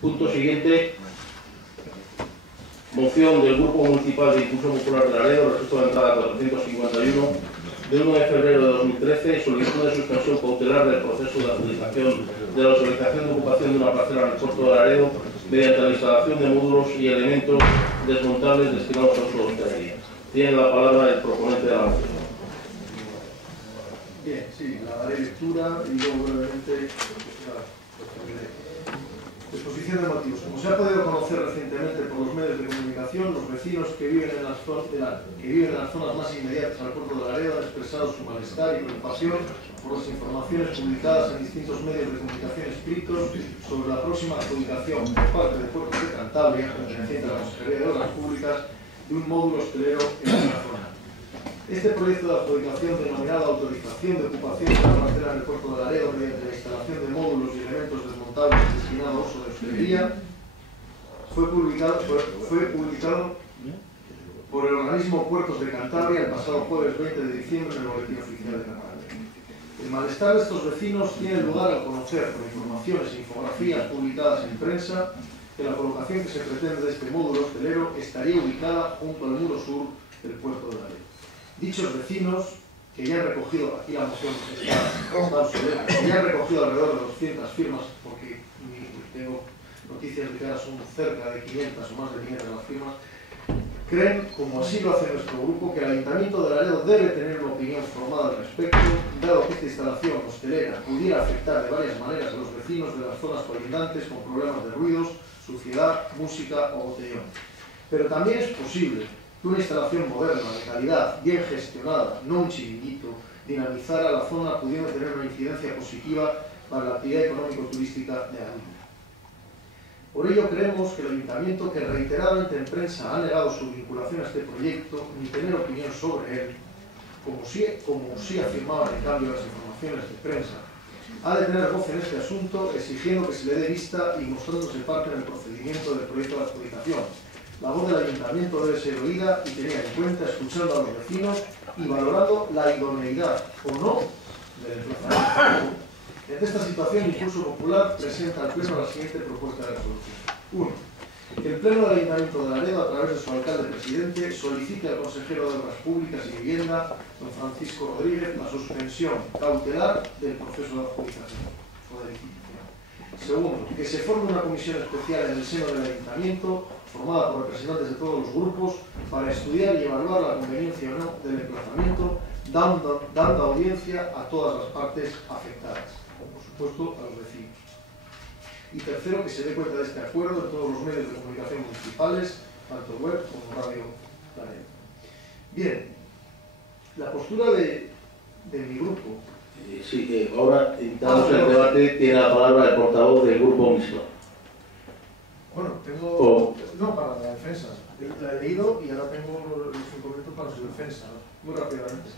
Punto siguiente. Moción del Grupo Municipal de Impulso Popular de Laredo respecto a la entrada 451 de 1 de febrero de 2013 y solicitud de suspensión cautelar del proceso de adjudicación de la autorización de ocupación de una parcela en el puerto de Laredo mediante la instalación de módulos y elementos desmontables destinados a uso de hostelería. Tiene la palabra el proponente de la moción. Bien, sí, la daré lectura y luego brevemente exposición de motivos. Como se ha podido conocer recientemente por los medios de comunicación, los vecinos que viven en las zonas más inmediatas al puerto de Laredo han expresado su malestar y preocupación por las informaciones publicadas en distintos medios de comunicación escritos sobre la próxima adjudicación por parte de Puertos de Cantabria, perteneciente a la Consejería de Obras Públicas, de un módulo hostelero en esta zona. Este proyecto de adjudicación, denominado autorización de ocupación de la parcela en el puerto de Laredo mediante la instalación de módulos y elementos desmontables destinados a uso de hostelería, fue publicado por el organismo Puertos de Cantabria el pasado jueves 20 de diciembre en el Boletín Oficial de Cantabria. El malestar de estos vecinos tiene lugar al conocer por informaciones e infografías publicadas en prensa que la colocación que se pretende de este módulo hostelero estaría ubicada junto al muro sur del puerto de Laredo. Dichos vecinos, que ya han recogido, aquí la moción está obsoleta, que ya han recogido alrededor de 200 firmas, porque tengo noticias de que ahora son cerca de 500 o más de 500 las firmas, creen, como así lo hace nuestro grupo, que el Ayuntamiento de Laredo debe tener una opinión formada al respecto, dado que esta instalación hostelera pudiera afectar de varias maneras a los vecinos de las zonas colindantes con problemas de ruidos, suciedad, música o botellón. Pero también es posible que una instalación moderna, de calidad, bien gestionada, no un chiringuito, dinamizara la zona pudiendo tener una incidencia positiva para la actividad económico-turística de la isla. Por ello creemos que el Ayuntamiento, que reiteradamente en prensa ha negado su vinculación a este proyecto ni tener opinión sobre él, como sí afirmaban en cambio las informaciones de prensa, ha de tener voz en este asunto, exigiendo que se le dé vista y mostrándose parte en el procedimiento del proyecto de adjudicación. La voz del Ayuntamiento debe ser oída y tenida en cuenta, escuchando a los vecinos y valorando la idoneidad o no del emplazamiento. Ante esta situación, Impulso Popular presenta al Pleno la siguiente propuesta de resolución. 1. Que el Pleno del Ayuntamiento de Laredo, a través de su alcalde presidente, solicite al consejero de Obras Públicas y Vivienda, don Francisco Rodríguez, la suspensión cautelar del proceso de adjudicación o de licitación. Segundo, que se forme una comisión especial en el seno del Ayuntamiento, formada por representantes de todos los grupos, para estudiar y evaluar la conveniencia o no del emplazamiento, dando audiencia a todas las partes afectadas, por supuesto a los vecinos. Y tercero, que se dé cuenta de este acuerdo en todos los medios de comunicación municipales, tanto web como radio Laredo. Bien, la postura de mi grupo. Sí, ahora entramos en el debate, tiene la palabra el portavoz del Grupo Mixto. Bueno, tengo... No, para la defensa. La he leído y ahora tengo los instrumentos para su defensa, muy rápidamente.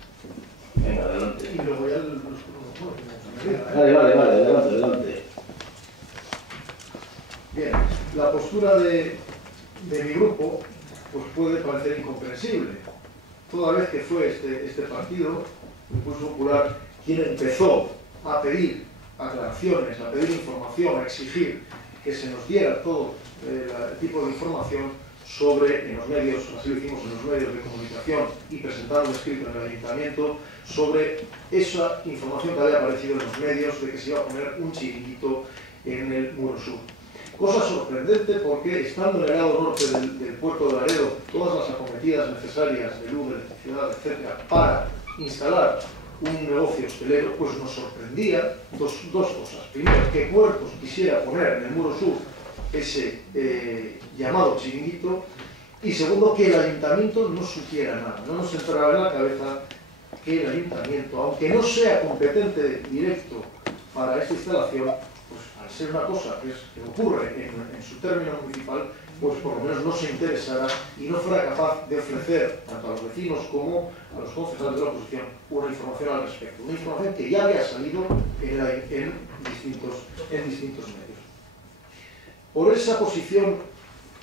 Venga, adelante. Y luego ya los Vale, adelante. Bien, la postura de mi grupo pues puede parecer incomprensible, toda vez que fue este partido, Impulso Popular, quien empezó a pedir aclaraciones, a pedir información, a exigir que se nos diera todo el tipo de información sobre, en los medios, así lo hicimos en los medios de comunicación y presentando escrito en el Ayuntamiento, sobre esa información que había aparecido en los medios de que se iba a poner un chiringuito en el muro sur. Cosa sorprendente porque, estando en el lado norte del puerto de Laredo, todas las acometidas necesarias de luz, de electricidad, etc., para instalar un negocio hostelero, pues nos sorprendía dos cosas. Primero, que Puertos quisiera poner en el muro sur ese llamado chiringuito, y segundo, que el Ayuntamiento no supiera nada. No nos entraba en la cabeza que el Ayuntamiento, aunque no sea competente directo para esta instalación, pues al ser una cosa que ocurre en su término municipal, pues por lo menos no se interesara y no fuera capaz de ofrecer tanto a los vecinos como a los concejales de la oposición una información al respecto. Una información que ya había salido en distintos medios. Por esa posición,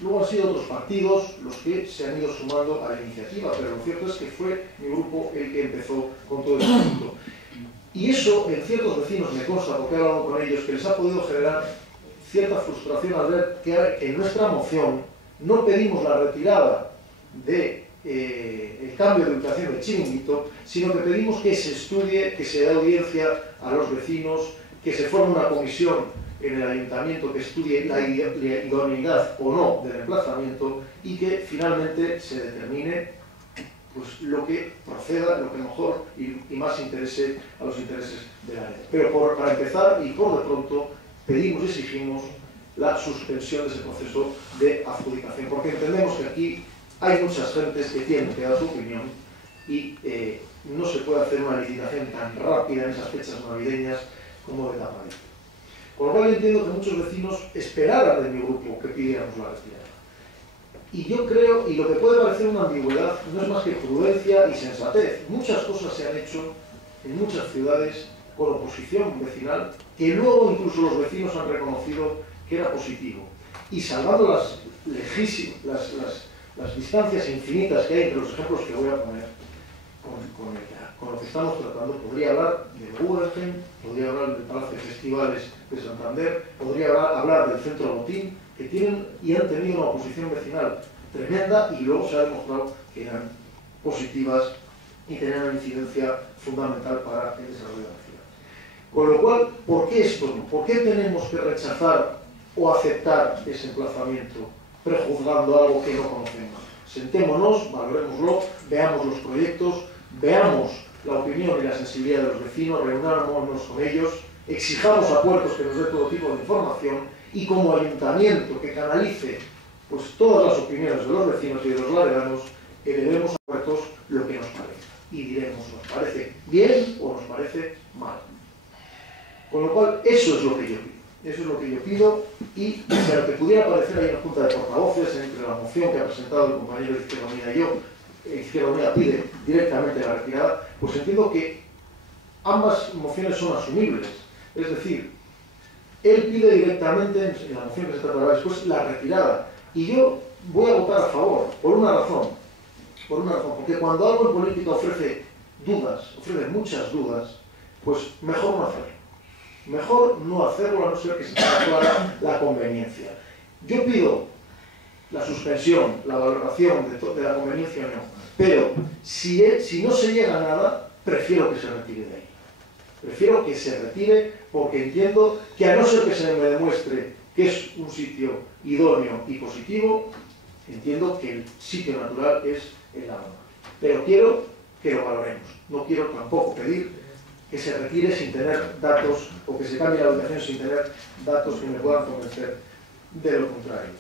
luego han sido otros partidos los que se han ido sumando a la iniciativa, pero lo cierto es que fue mi grupo el que empezó con todo este asunto. Y eso, en ciertos vecinos me consta, porque he hablado con ellos, que les ha podido generar cierta frustración al ver que en nuestra moción no pedimos la retirada de el cambio de ubicación del chiringuito, sino que pedimos que se estudie, que se dé audiencia a los vecinos, que se forme una comisión en el ayuntamiento que estudie la idoneidad o no del emplazamiento y que finalmente se determine pues, lo que proceda, lo que mejor y más interese a los intereses de la ley. Pero para empezar y por de pronto pedimos y exigimos la suspensión de ese proceso de adjudicación, porque entendemos que aquí hay muchas gentes que tienen que dar su opinión y no se puede hacer una licitación tan rápida en esas fechas navideñas como de tapadito. Por lo cual entiendo que muchos vecinos esperaran de mi grupo que pidiéramos la retirada. Y yo creo, y lo que puede parecer una ambigüedad, no es más que prudencia y sensatez. Muchas cosas se han hecho en muchas ciudades con oposición vecinal, que luego incluso los vecinos han reconocido que era positivo. Y salvando las distancias infinitas que hay entre los ejemplos que voy a poner, con lo que estamos tratando, podría hablar de Guggenheim, podría hablar del Palacio de Festivales de Santander, podría hablar del Centro Botín, que tienen y han tenido una oposición vecinal tremenda y luego se ha demostrado que eran positivas y tenían una incidencia fundamental para el desarrollo de la ciudad. Con lo cual, ¿por qué esto no? ¿Por qué tenemos que rechazar o aceptar ese emplazamiento prejuzgando algo que no conocemos? Sentémonos, valorémoslo, veamos los proyectos, veamos la opinión y la sensibilidad de los vecinos, reunámonos con ellos, exijamos a Puertos que nos dé todo tipo de información y como ayuntamiento que canalice pues, todas las opiniones de los vecinos y de los laredanos, elevemos a Puertos lo que nos parece y diremos, ¿nos parece bien o nos parece mal? Con lo cual, eso es lo que yo pido. Eso es lo que yo pido y si a lo que pudiera parecer hay una junta de portavoces entre la moción que ha presentado el compañero de Izquierda Unida y yo, Izquierda Unida pide directamente la retirada, pues entiendo que ambas mociones son asumibles. Es decir, él pide directamente en la moción que se tratará después la retirada y yo voy a votar a favor, por una razón, porque cuando algo en política ofrece dudas, ofrece muchas dudas, pues mejor no hacerlo. Mejor no hacerlo a no ser que se tenga clara la conveniencia. Yo pido la suspensión, la valoración de la conveniencia o no, pero si no se llega a nada, prefiero que se retire de ahí. Prefiero que se retire porque entiendo que a no ser que se me demuestre que es un sitio idóneo y positivo, entiendo que el sitio natural es el lago. Pero quiero que lo valoremos. No quiero tampoco pedir que se retire sin tener datos o que se cambie la ubicación sin tener datos que me puedan convencer de lo contrario.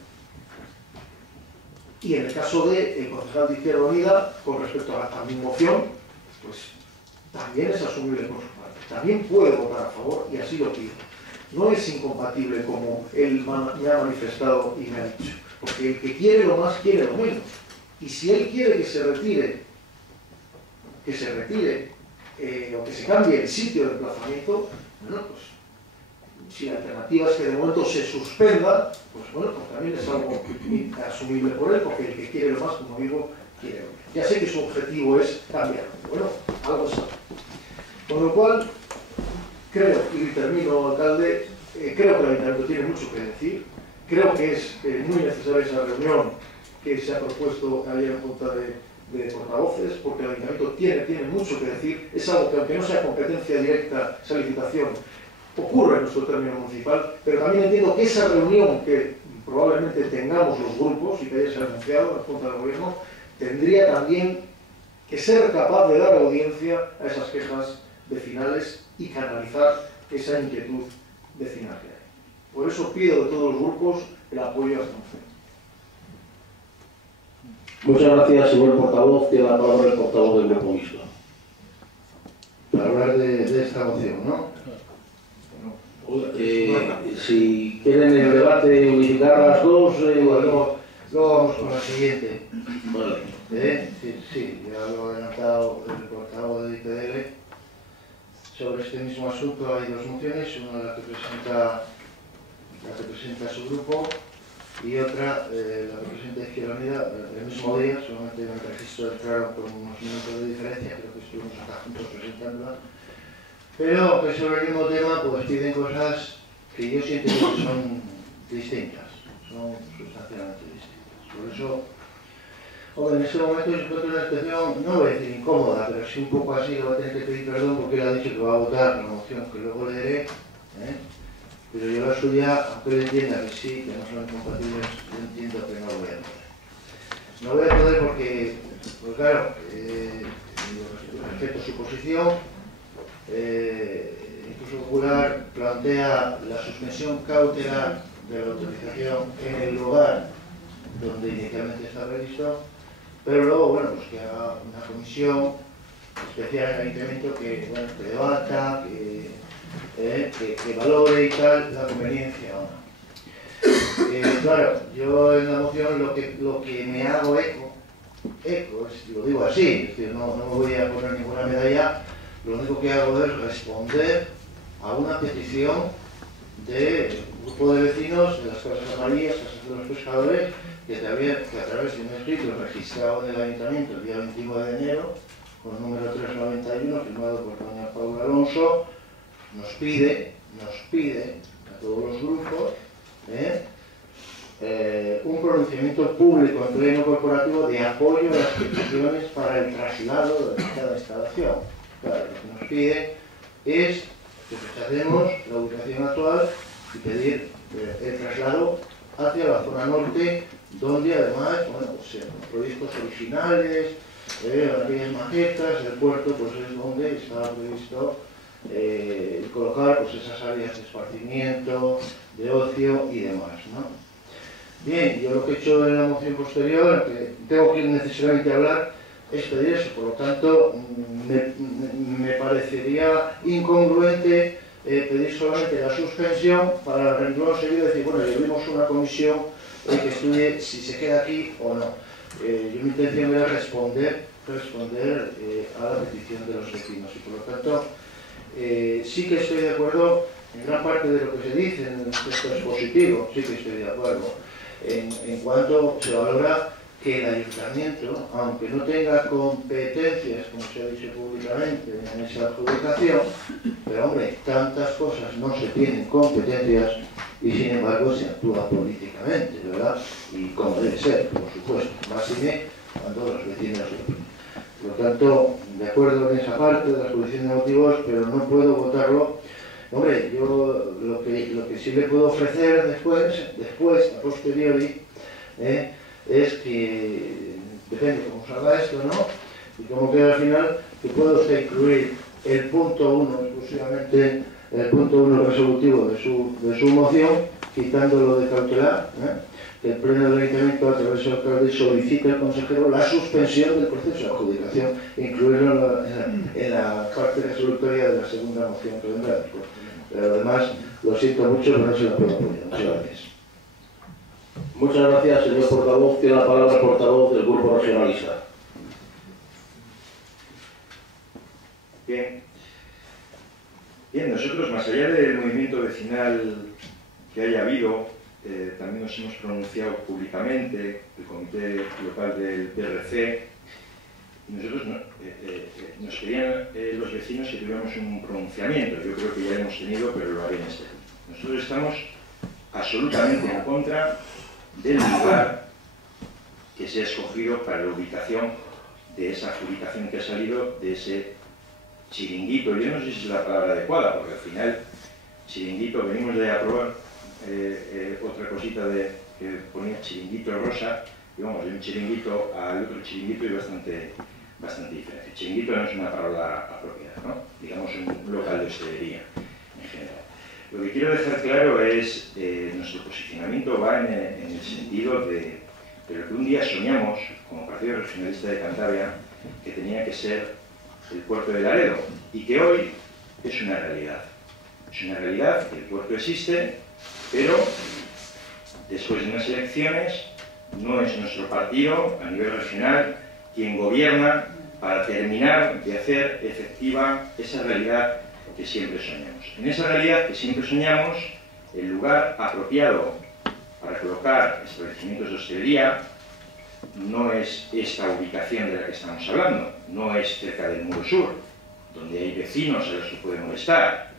Y en el caso del concejal de Izquierda Unida, con respecto a mi moción, pues también es asumible por su parte. También puede votar a favor y así lo pido. No es incompatible como él me ha manifestado y me ha dicho, porque el que quiere lo más quiere lo menos. Y si él quiere que se retire o que se cambie el sitio de emplazamiento, bueno, pues si la alternativa es que de momento se suspenda, pues bueno, pues también es algo asumible por él, porque el que quiere lo más, como digo, quiere lo menos. Ya sé que su objetivo es cambiar, bueno, algo es algo. Con lo cual, creo, y termino, alcalde, creo que el ayuntamiento tiene mucho que decir, creo que es muy necesaria esa reunión que se ha propuesto ayer en Junta de portavoces, porque el ayuntamiento tiene mucho que decir. Es algo que, aunque no sea competencia directa, esa licitación ocurre en nuestro término municipal, pero también entiendo que esa reunión que probablemente tengamos los grupos y que haya sido anunciado en la Junta de Gobierno, tendría también que ser capaz de dar audiencia a esas quejas vecinales y canalizar esa inquietud vecinal que hay. Por eso pido de todos los grupos el apoyo a esta moción. Muchas gracias, señor portavoz. Tiene la palabra el portavoz del Grupo Mixto. Para hablar de esta moción, ¿no? Si quieren el debate unificar las dos, Luego vamos con la siguiente. Vale. Sí, ya lo ha adelantado el portavoz de IPDL. Sobre este mismo asunto hay dos mociones, una la que presenta su grupo y otra la que presenta Izquierda Unida el mismo día, solamente en el registro entraron con unos minutos de diferencia, creo que estuvimos acá juntos presentándola. Pero que sobre el mismo tema pues piden cosas que yo siento que son distintas, son sustancialmente distintas. Por eso, hombre, en este momento yo encuentro una situación, no voy a decir incómoda, pero sí un poco así, le voy a tener que pedir perdón porque él ha dicho que va a votar la moción que luego leeré, pero yo la suya, aunque él entienda que sí, que no son incompatibles, yo entiendo que no voy a poder. No voy a poder porque, pues claro, respeto a su posición, incluso Popular plantea la suspensión cautelar de la autorización en el lugar donde inicialmente está previsto, pero luego, bueno, pues que haga una comisión especial en el ayuntamiento que, bueno, que debata, que valore y tal la conveniencia o no. Claro, yo en la moción lo que me hago eco, lo digo así, es decir, no me voy a poner ninguna medalla, lo único que hago es responder a una petición de un grupo de vecinos de las Casas Amarillas, Casas de los Pescadores, que a través de un escrito registrado en el ayuntamiento el día 29 de enero, con número 391, firmado por doña Paula Alonso, nos pide a todos los grupos un pronunciamiento público en pleno corporativo de apoyo a las peticiones para el traslado de cada instalación. Claro, lo que nos pide es que rechacemos la ubicación actual y pedir el traslado hacia la zona norte, donde además, bueno, pues los proyectos originales, aquellas maquetas, el puerto, pues es donde estaba previsto colocar pues esas áreas de esparcimiento, de ocio y demás, ¿no? Bien, yo lo que he hecho en la moción posterior, que tengo que necesariamente hablar, es pedir eso. Por lo tanto, me parecería incongruente pedir solamente la suspensión para el renglón seguido decir, bueno, le abrimos una comisión que estudie si se queda aquí o no. Yo mi intención era responder a la petición de los vecinos y por lo tanto sí que estoy de acuerdo en gran parte de lo que se dice en el texto expositivo, sí que estoy de acuerdo. En cuanto se valora que el ayuntamiento, aunque no tenga competencias, como se ha dicho públicamente en esa adjudicación, pero hombre, tantas cosas no se tienen competencias y sin embargo se actúa políticamente, ¿verdad? Y como debe ser, por supuesto, más y menos cuando los vecinos lo opinan. Por lo tanto, de acuerdo en esa parte de la exposición de motivos, pero no puedo votarlo. Hombre, yo lo que sí le puedo ofrecer después a posteriori, es que, depende cómo salga esto, ¿no? Y cómo queda al final, que puedo usted incluir el punto 1 exclusivamente, el punto 1 resolutivo de su moción, quitándolo de cautelar, que el pleno del ayuntamiento a través del alcalde solicita al consejero la suspensión del proceso de adjudicación, incluirlo en la parte resolutoria de la segunda moción que vendrá después. Pero además, lo siento mucho, pero no se la puedo apoyar. Muchas gracias. Muchas gracias, señor portavoz. Tiene la palabra el portavoz del Grupo Regionalista. Bien, nosotros, más allá del movimiento vecinal que haya habido, también nos hemos pronunciado públicamente, el comité local del PRC, y nosotros nos pedían los vecinos que tuviéramos un pronunciamiento. Yo creo que ya hemos tenido, pero lo haré en este. Nosotros estamos absolutamente en contra del lugar que se ha escogido para la ubicación de esa adjudicación que ha salido de ese chiringuito. Yo no sé si es la palabra adecuada, porque al final, chiringuito, venimos de aprobar otra cosita que ponía chiringuito rosa, y vamos, de un chiringuito al otro chiringuito y bastante diferente. Chiringuito no es una palabra apropiada, ¿no? Digamos un local de hostelería en general. Lo que quiero dejar claro es nuestro posicionamiento va en el sentido de lo que un día soñamos como Partido Regionalista de Cantabria, que tenía que ser el puerto de Laredo, y que hoy es una realidad. Es una realidad que el puerto existe, pero después de unas elecciones no es nuestro partido a nivel regional quien gobierna para terminar de hacer efectiva esa realidad que siempre soñamos. En esa realidad que siempre soñamos, el lugar apropiado para colocar establecimientos de hostelería no es esta ubicación de la que estamos hablando, no es cerca del muro sur, donde hay vecinos a los que puede molestar,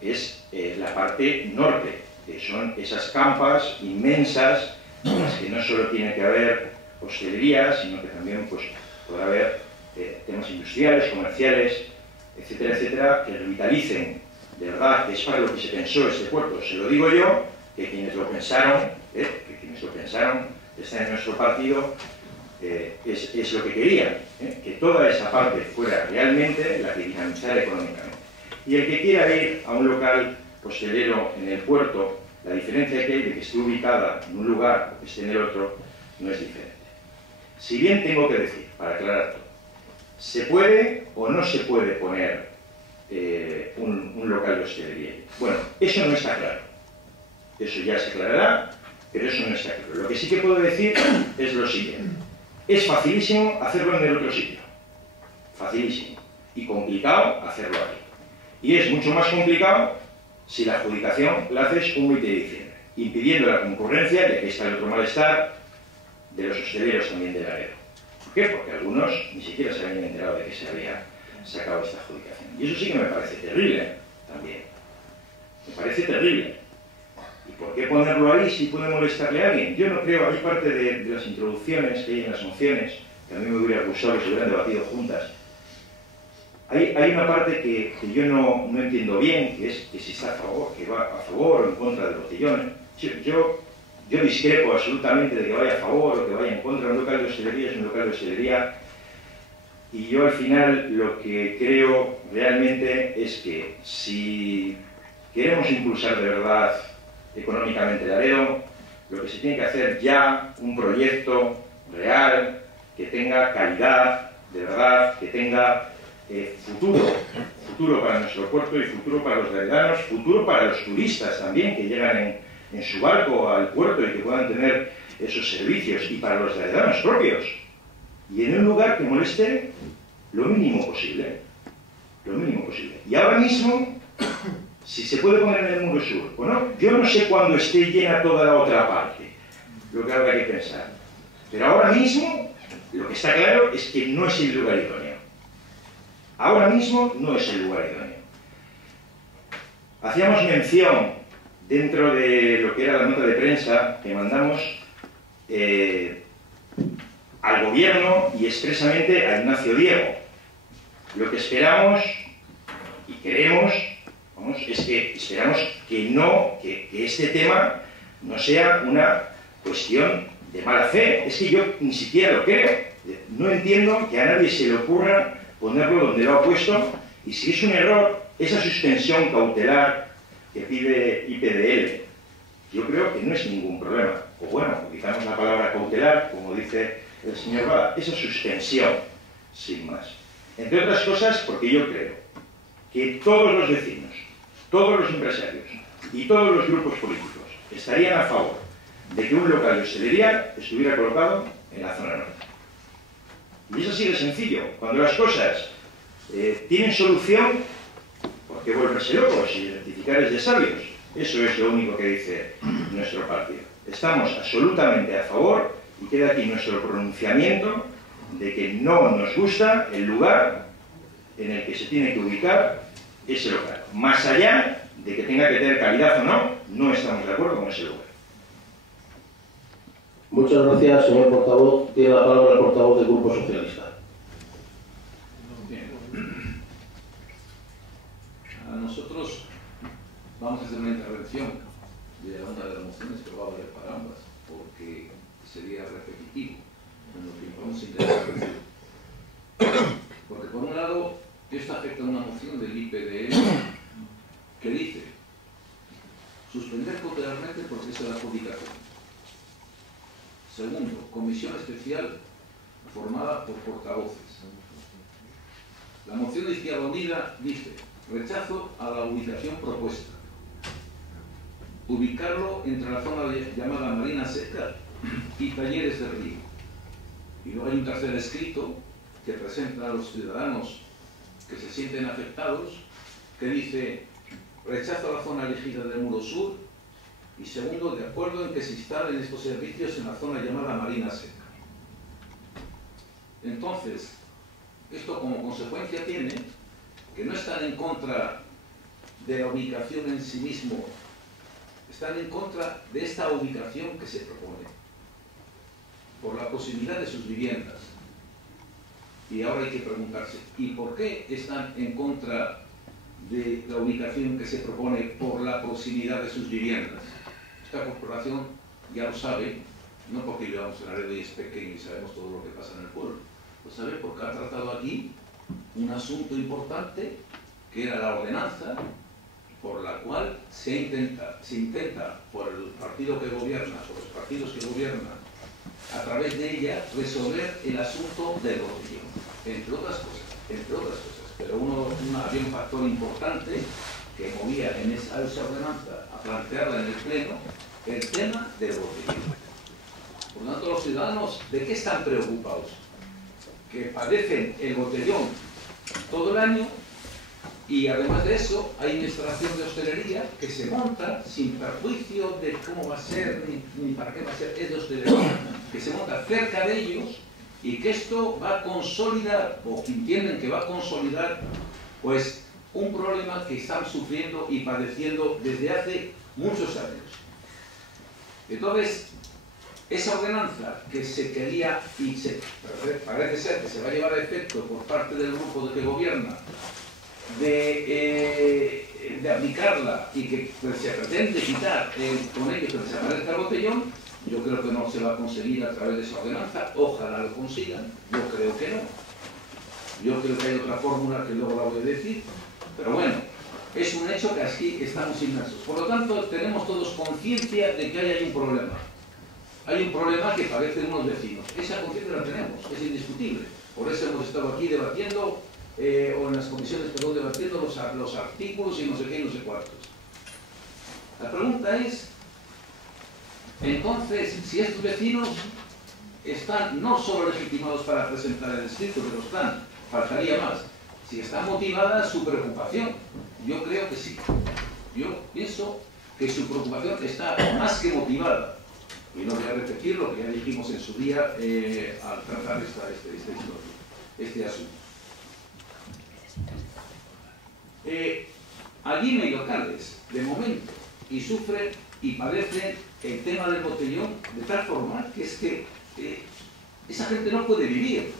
es la parte norte que son esas campas inmensas en las que no solo tiene que haber hostelería, sino que también pues, podrá haber temas industriales, comerciales, etcétera, etcétera, que revitalicen, de verdad, que es para lo que se pensó este puerto. Se lo digo yo, que quienes lo pensaron, están en nuestro partido, es lo que querían, que toda esa parte fuera realmente la que dinamizara económicamente. Y el que quiera ir a un local hostelero en el puerto, la diferencia que hay de que esté ubicada en un lugar o que esté en el otro no es diferente. Si bien tengo que decir, para aclarar todo, ¿se puede o no se puede poner un local de hostelería? Bueno, eso no está claro. Eso ya se aclarará, pero eso no está claro. Lo que sí que puedo decir es lo siguiente. Es facilísimo hacerlo en el otro sitio. Facilísimo. Y complicado hacerlo aquí. Y es mucho más complicado si la adjudicación la haces un 20 de diciembre, impidiendo la concurrencia, y aquí está el otro malestar, de los hosteleros también de Laredo. ¿Por qué? Porque algunos ni siquiera se habían enterado de que se había sacado esta adjudicación. Y eso sí que me parece terrible también. Me parece terrible. ¿Y por qué ponerlo ahí si puede molestarle a alguien? Yo no creo, hay parte de las introducciones que hay en las mociones, que a mí me hubiera gustado que se hubieran debatido juntas. Hay una parte que yo no entiendo bien, que es que si está a favor, que va a favor o en contra del botellón. Yo discrepo absolutamente de que vaya a favor o que vaya en contra. Un local de hostelería es un local de hostelería. Y yo al final lo que creo realmente es que si queremos impulsar de verdad económicamente Laredo, lo que se tiene que hacer ya un proyecto real, que tenga calidad, de verdad, que tenga futuro para nuestro puerto y futuro para los laredanos, futuro para los turistas también que llegan en su barco al puerto y que puedan tener esos servicios, y para los laredanos propios, y en un lugar que moleste lo mínimo posible. Lo mínimo posible. Y ahora mismo, si se puede poner en el muro sur o no, yo no sé cuándo esté llena toda la otra parte, lo que habrá que pensar. Pero ahora mismo, lo que está claro es que no es el lugar idóneo. Ahora mismo no es el lugar idóneo. Hacíamos mención, dentro de lo que era la nota de prensa que mandamos al gobierno y expresamente a Ignacio Diego. Lo que esperamos y queremos, es que esperamos que este tema no sea una cuestión de mala fe. Es que yo ni siquiera lo creo. No entiendo que a nadie se le ocurra ponerlo donde lo ha puesto, y si es un error, esa suspensión cautelar que pide IPDL, yo creo que no es ningún problema. O bueno, utilizamos la palabra cautelar, como dice el señor Bada, esa suspensión, sin más. Entre otras cosas, porque yo creo que todos los vecinos, todos los empresarios y todos los grupos políticos estarían a favor de que un local de hostelería estuviera colocado en la zona norte. Y es así de sencillo. Cuando las cosas tienen solución, ¿por qué volverse locos y rectificar es de sabios? Eso es lo único que dice nuestro partido. Estamos absolutamente a favor, y queda aquí nuestro pronunciamiento, de que no nos gusta el lugar en el que se tiene que ubicar ese local. Más allá de que tenga que tener calidad o no, no estamos de acuerdo con ese lugar. Muchas gracias, señor portavoz. Tiene la palabra el portavoz del Grupo Socialista. Bien. Nosotros vamos a hacer una intervención de una de las mociones, pero va a valer para ambas, porque sería repetitivo en lo que vamos a intentar decir. Porque por un lado, esto afecta a una moción del IPDL que dice suspender cautelarmente el proceso de adjudicación. Segundo, comisión especial formada por portavoces. La moción de Izquierda Unida dice rechazo a la ubicación propuesta. Ubicarlo entre la zona llamada Marina Seca y Talleres del Río. Y luego hay un tercer escrito que presenta a los ciudadanos que se sienten afectados, que dice rechazo a la zona elegida del muro sur, y segundo, de acuerdo en que se instalen estos servicios en la zona llamada Marina Seca. Entonces, esto como consecuencia tiene que no están en contra de la ubicación en sí mismo, están en contra de esta ubicación que se propone, por la posibilidad de sus viviendas. Y ahora hay que preguntarse, ¿y por qué están en contra de la ubicación que se propone por la proximidad de sus viviendas? Esta corporación ya lo sabe, no porque vivamos en Laredo y es pequeño y sabemos todo lo que pasa en el pueblo, lo sabe porque ha tratado aquí un asunto importante que era la ordenanza por la cual se intenta por el partido que gobierna, por los partidos que gobiernan, a través de ella resolver el asunto del botellón, entre otras cosas. Pero había un factor importante que movía en esa ordenanza a plantearla en el Pleno, el tema del botellón. Por lo tanto, los ciudadanos, ¿de qué están preocupados? Que padecen el botellón todo el año y además de eso hay una instalación de hostelería que se monta sin perjuicio de cómo va a ser ni para qué va a ser, es de hostelería, que se monta cerca de ellos y que esto va a consolidar, o que entienden que va a consolidar, pues un problema que están sufriendo y padeciendo desde hace muchos años. Entonces, esa ordenanza que se quería y parece ser que se va a llevar a efecto por parte del grupo que gobierna de aplicarla y que se pretende quitar con ello que desaparezca el botellón, yo creo que no se va a conseguir a través de esa ordenanza. Ojalá lo consigan, yo creo que no. Yo creo que hay otra fórmula que luego la voy a decir, pero bueno, es un hecho que aquí estamos inmersos. Por lo tanto, tenemos todos conciencia de que hay un problema. Hay un problema que padecen unos vecinos. Esa conciencia la tenemos, es indiscutible. Por eso hemos estado aquí debatiendo, o en las comisiones que debatiendo los artículos y no sé qué y no sé cuántos. La pregunta es, entonces, si estos vecinos están no solo legitimados para presentar el escrito, pero están, faltaría más, si está motivada su preocupación. Yo creo que sí. Yo pienso que su preocupación está más que motivada. Y no voy a repetir lo que ya dijimos en su día al tratar este asunto. Allí no hay locales, de momento, y sufren y padecen el tema del botellón de tal forma que es que esa gente no puede vivir.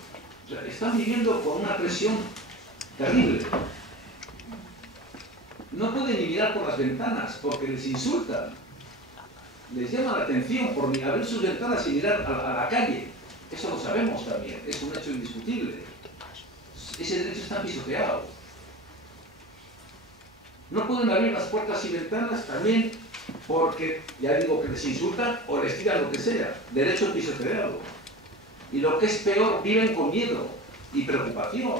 O sea, están viviendo con una presión terrible. No pueden ni mirar por las ventanas porque les insultan. Les llama la atención por abrir sus ventanas y mirar a la calle. Eso lo sabemos también, es un hecho indiscutible. Ese derecho está pisoteado. No pueden abrir las puertas y ventanas también porque, ya digo, que les insultan o les tiran lo que sea. Derecho pisoteado. Y lo que es peor, viven con miedo y preocupación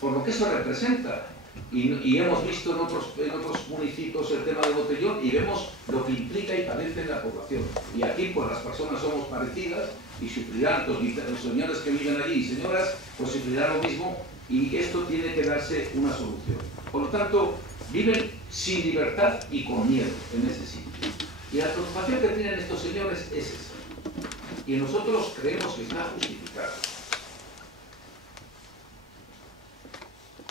por lo que eso representa. Y hemos visto en otros municipios el tema del botellón y vemos lo que implica y padece en la población. Y aquí pues las personas somos parecidas y sufrirán, los señores que viven allí y señoras, pues sufrirán lo mismo y esto tiene que darse una solución. Por lo tanto, viven sin libertad y con miedo en ese sitio. Y la preocupación que tienen estos señores es esa. Y nosotros creemos que está justificada.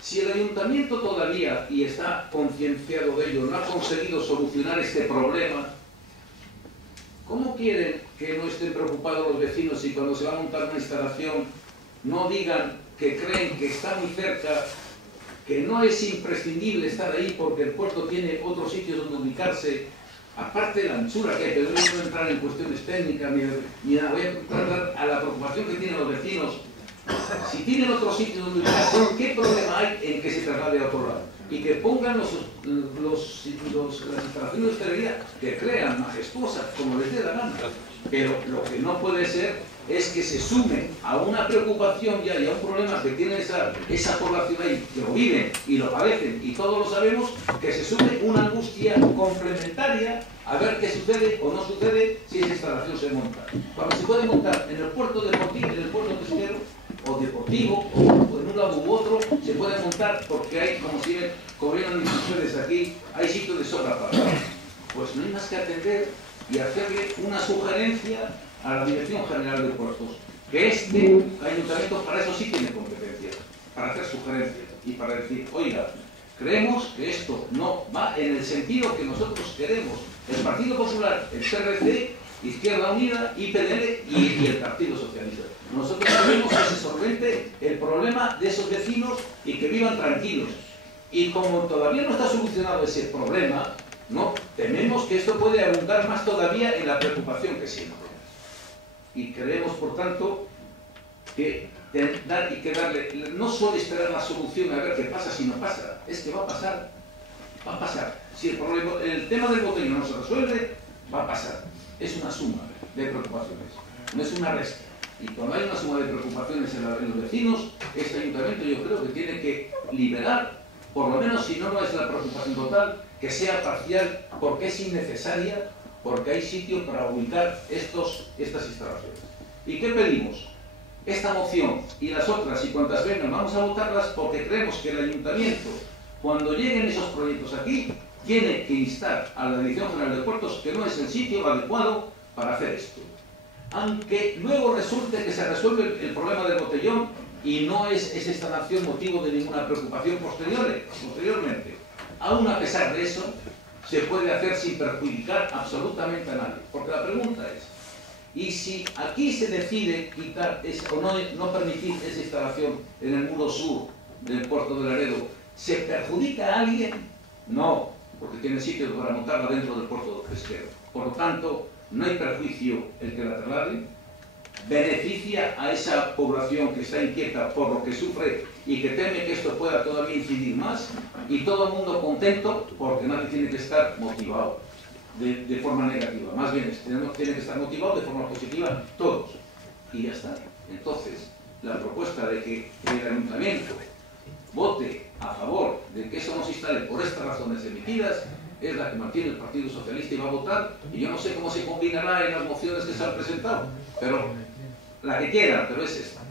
Si el ayuntamiento todavía, y está concienciado de ello, no ha conseguido solucionar este problema, ¿cómo quieren que no estén preocupados los vecinos y cuando se va a montar una instalación no digan que creen que está muy cerca, que no es imprescindible estar ahí porque el puerto tiene otros sitios donde ubicarse, aparte de la anchura que hay, pero no voy a entrar en cuestiones técnicas, ni nada, voy a entrar a la preocupación que tienen los vecinos. Si tienen otro sitio donde ubicarse, ¿qué problema hay en que se traslade a otro lado? Y que pongan las instalaciones de hostelería que crean majestuosas, como les dé la gana. Pero lo que no puede ser es que se sume a una preocupación ya y a un problema que tiene esa población ahí, que lo viven y lo padecen, y todos lo sabemos, que se sume una angustia complementaria a ver qué sucede o no sucede si esa instalación se monta. Cuando se puede montar en el puerto deportivo, en el puerto pesquero, o deportivo, o en un lado u otro, se puede montar porque hay, como si corrieron instrucciones aquí, hay sitios de sobra para todo. Pues no hay más que atender y hacerle una sugerencia a la Dirección General de Puertos, que este ayuntamiento para eso sí tiene competencia, para hacer sugerencias y para decir, oiga, Creemos que esto no va en el sentido que nosotros queremos. El Partido Popular, el PRC, Izquierda Unida, IPDL y el Partido Socialista. Nosotros queremos que se solvente el problema de esos vecinos y que vivan tranquilos. Y como todavía no está solucionado ese problema, ¿no?, tememos que esto puede abundar más todavía en la preocupación que siempre. Y creemos, por tanto, que hay que darle, no solo esperar la solución a ver qué pasa si no pasa, es que va a pasar, va a pasar. Si el tema del botellón no se resuelve, va a pasar. Es una suma de preocupaciones, no es una resta. Y cuando hay una suma de preocupaciones en los vecinos, este ayuntamiento yo creo que tiene que liberar, por lo menos si no es la preocupación total, que sea parcial, porque es innecesaria, porque hay sitio para ubicar estas instalaciones. ¿Y qué pedimos? Esta moción y las otras y cuantas vengan, vamos a votarlas porque creemos que el ayuntamiento, cuando lleguen esos proyectos aquí, tiene que instar a la Dirección General de Puertos que no es el sitio adecuado para hacer esto. Aunque luego resulte que se resuelve el problema del botellón y no es esa instalación motivo de ninguna preocupación posteriormente. Aún a pesar de eso, se puede hacer sin perjudicar absolutamente a nadie. Porque la pregunta es, ¿y si aquí se decide quitar o no permitir esa instalación en el muro sur del puerto de Laredo, ¿se perjudica a alguien? No, porque tiene sitio para montarla dentro del puerto pesquero. Por lo tanto, no hay perjuicio el que la traslade, beneficia a esa población que está inquieta por lo que sufre y que teme que esto pueda todavía incidir más, y todo el mundo contento porque nadie tiene que estar motivado de forma negativa. Más bien, tienen que estar motivados de forma positiva todos. Y ya está. Entonces, la propuesta de que el ayuntamiento vote a favor de que eso no se instale por estas razones emitidas es la que mantiene el Partido Socialista y va a votar, y yo no sé cómo se combinará en las mociones que se han presentado, pero la que quieran, pero es esta.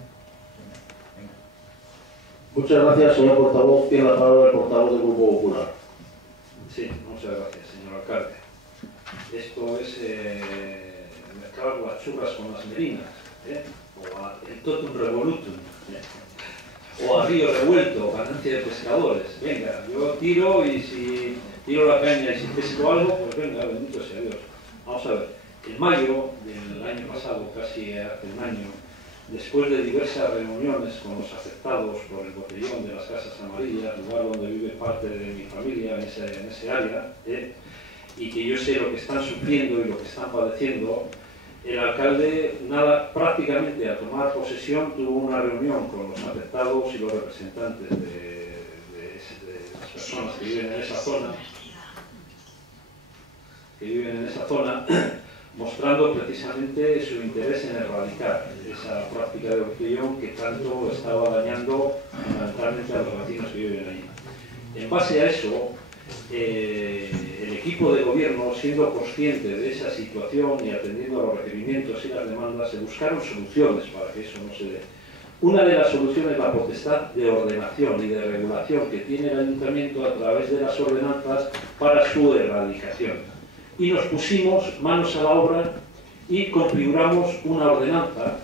Muchas gracias, señor portavoz. Tiene la palabra el portavoz del Grupo Popular. Sí, muchas gracias, señor alcalde. Esto es mezclar las churras con las merinas, o el totum revolutum, o a río revuelto, ganancia de pescadores. Venga, yo tiro y si tiro la caña y si pesco algo, pues venga, bendito sea Dios. Vamos a ver, en mayo del año pasado, casi hace un año, después de diversas reuniones con los afectados por el botellón de las Casas Amarillas, lugar donde vive parte de mi familia en ese área, y que yo sé lo que están sufriendo y lo que están padeciendo, el alcalde, prácticamente al tomar posesión, tuvo una reunión con los afectados y los representantes de las personas que viven en esa zona, mostrando precisamente su interés en erradicar esa práctica de botellón que tanto estaba dañando fundamentalmente a los vecinos que viven allí. En base a eso, el equipo de gobierno, siendo consciente de esa situación y atendiendo a los requerimientos y las demandas, se buscaron soluciones para que eso no se dé. Una de las soluciones es la potestad de ordenación y de regulación que tiene el ayuntamiento a través de las ordenanzas para su erradicación. Y nos pusimos manos a la obra y configuramos una ordenanza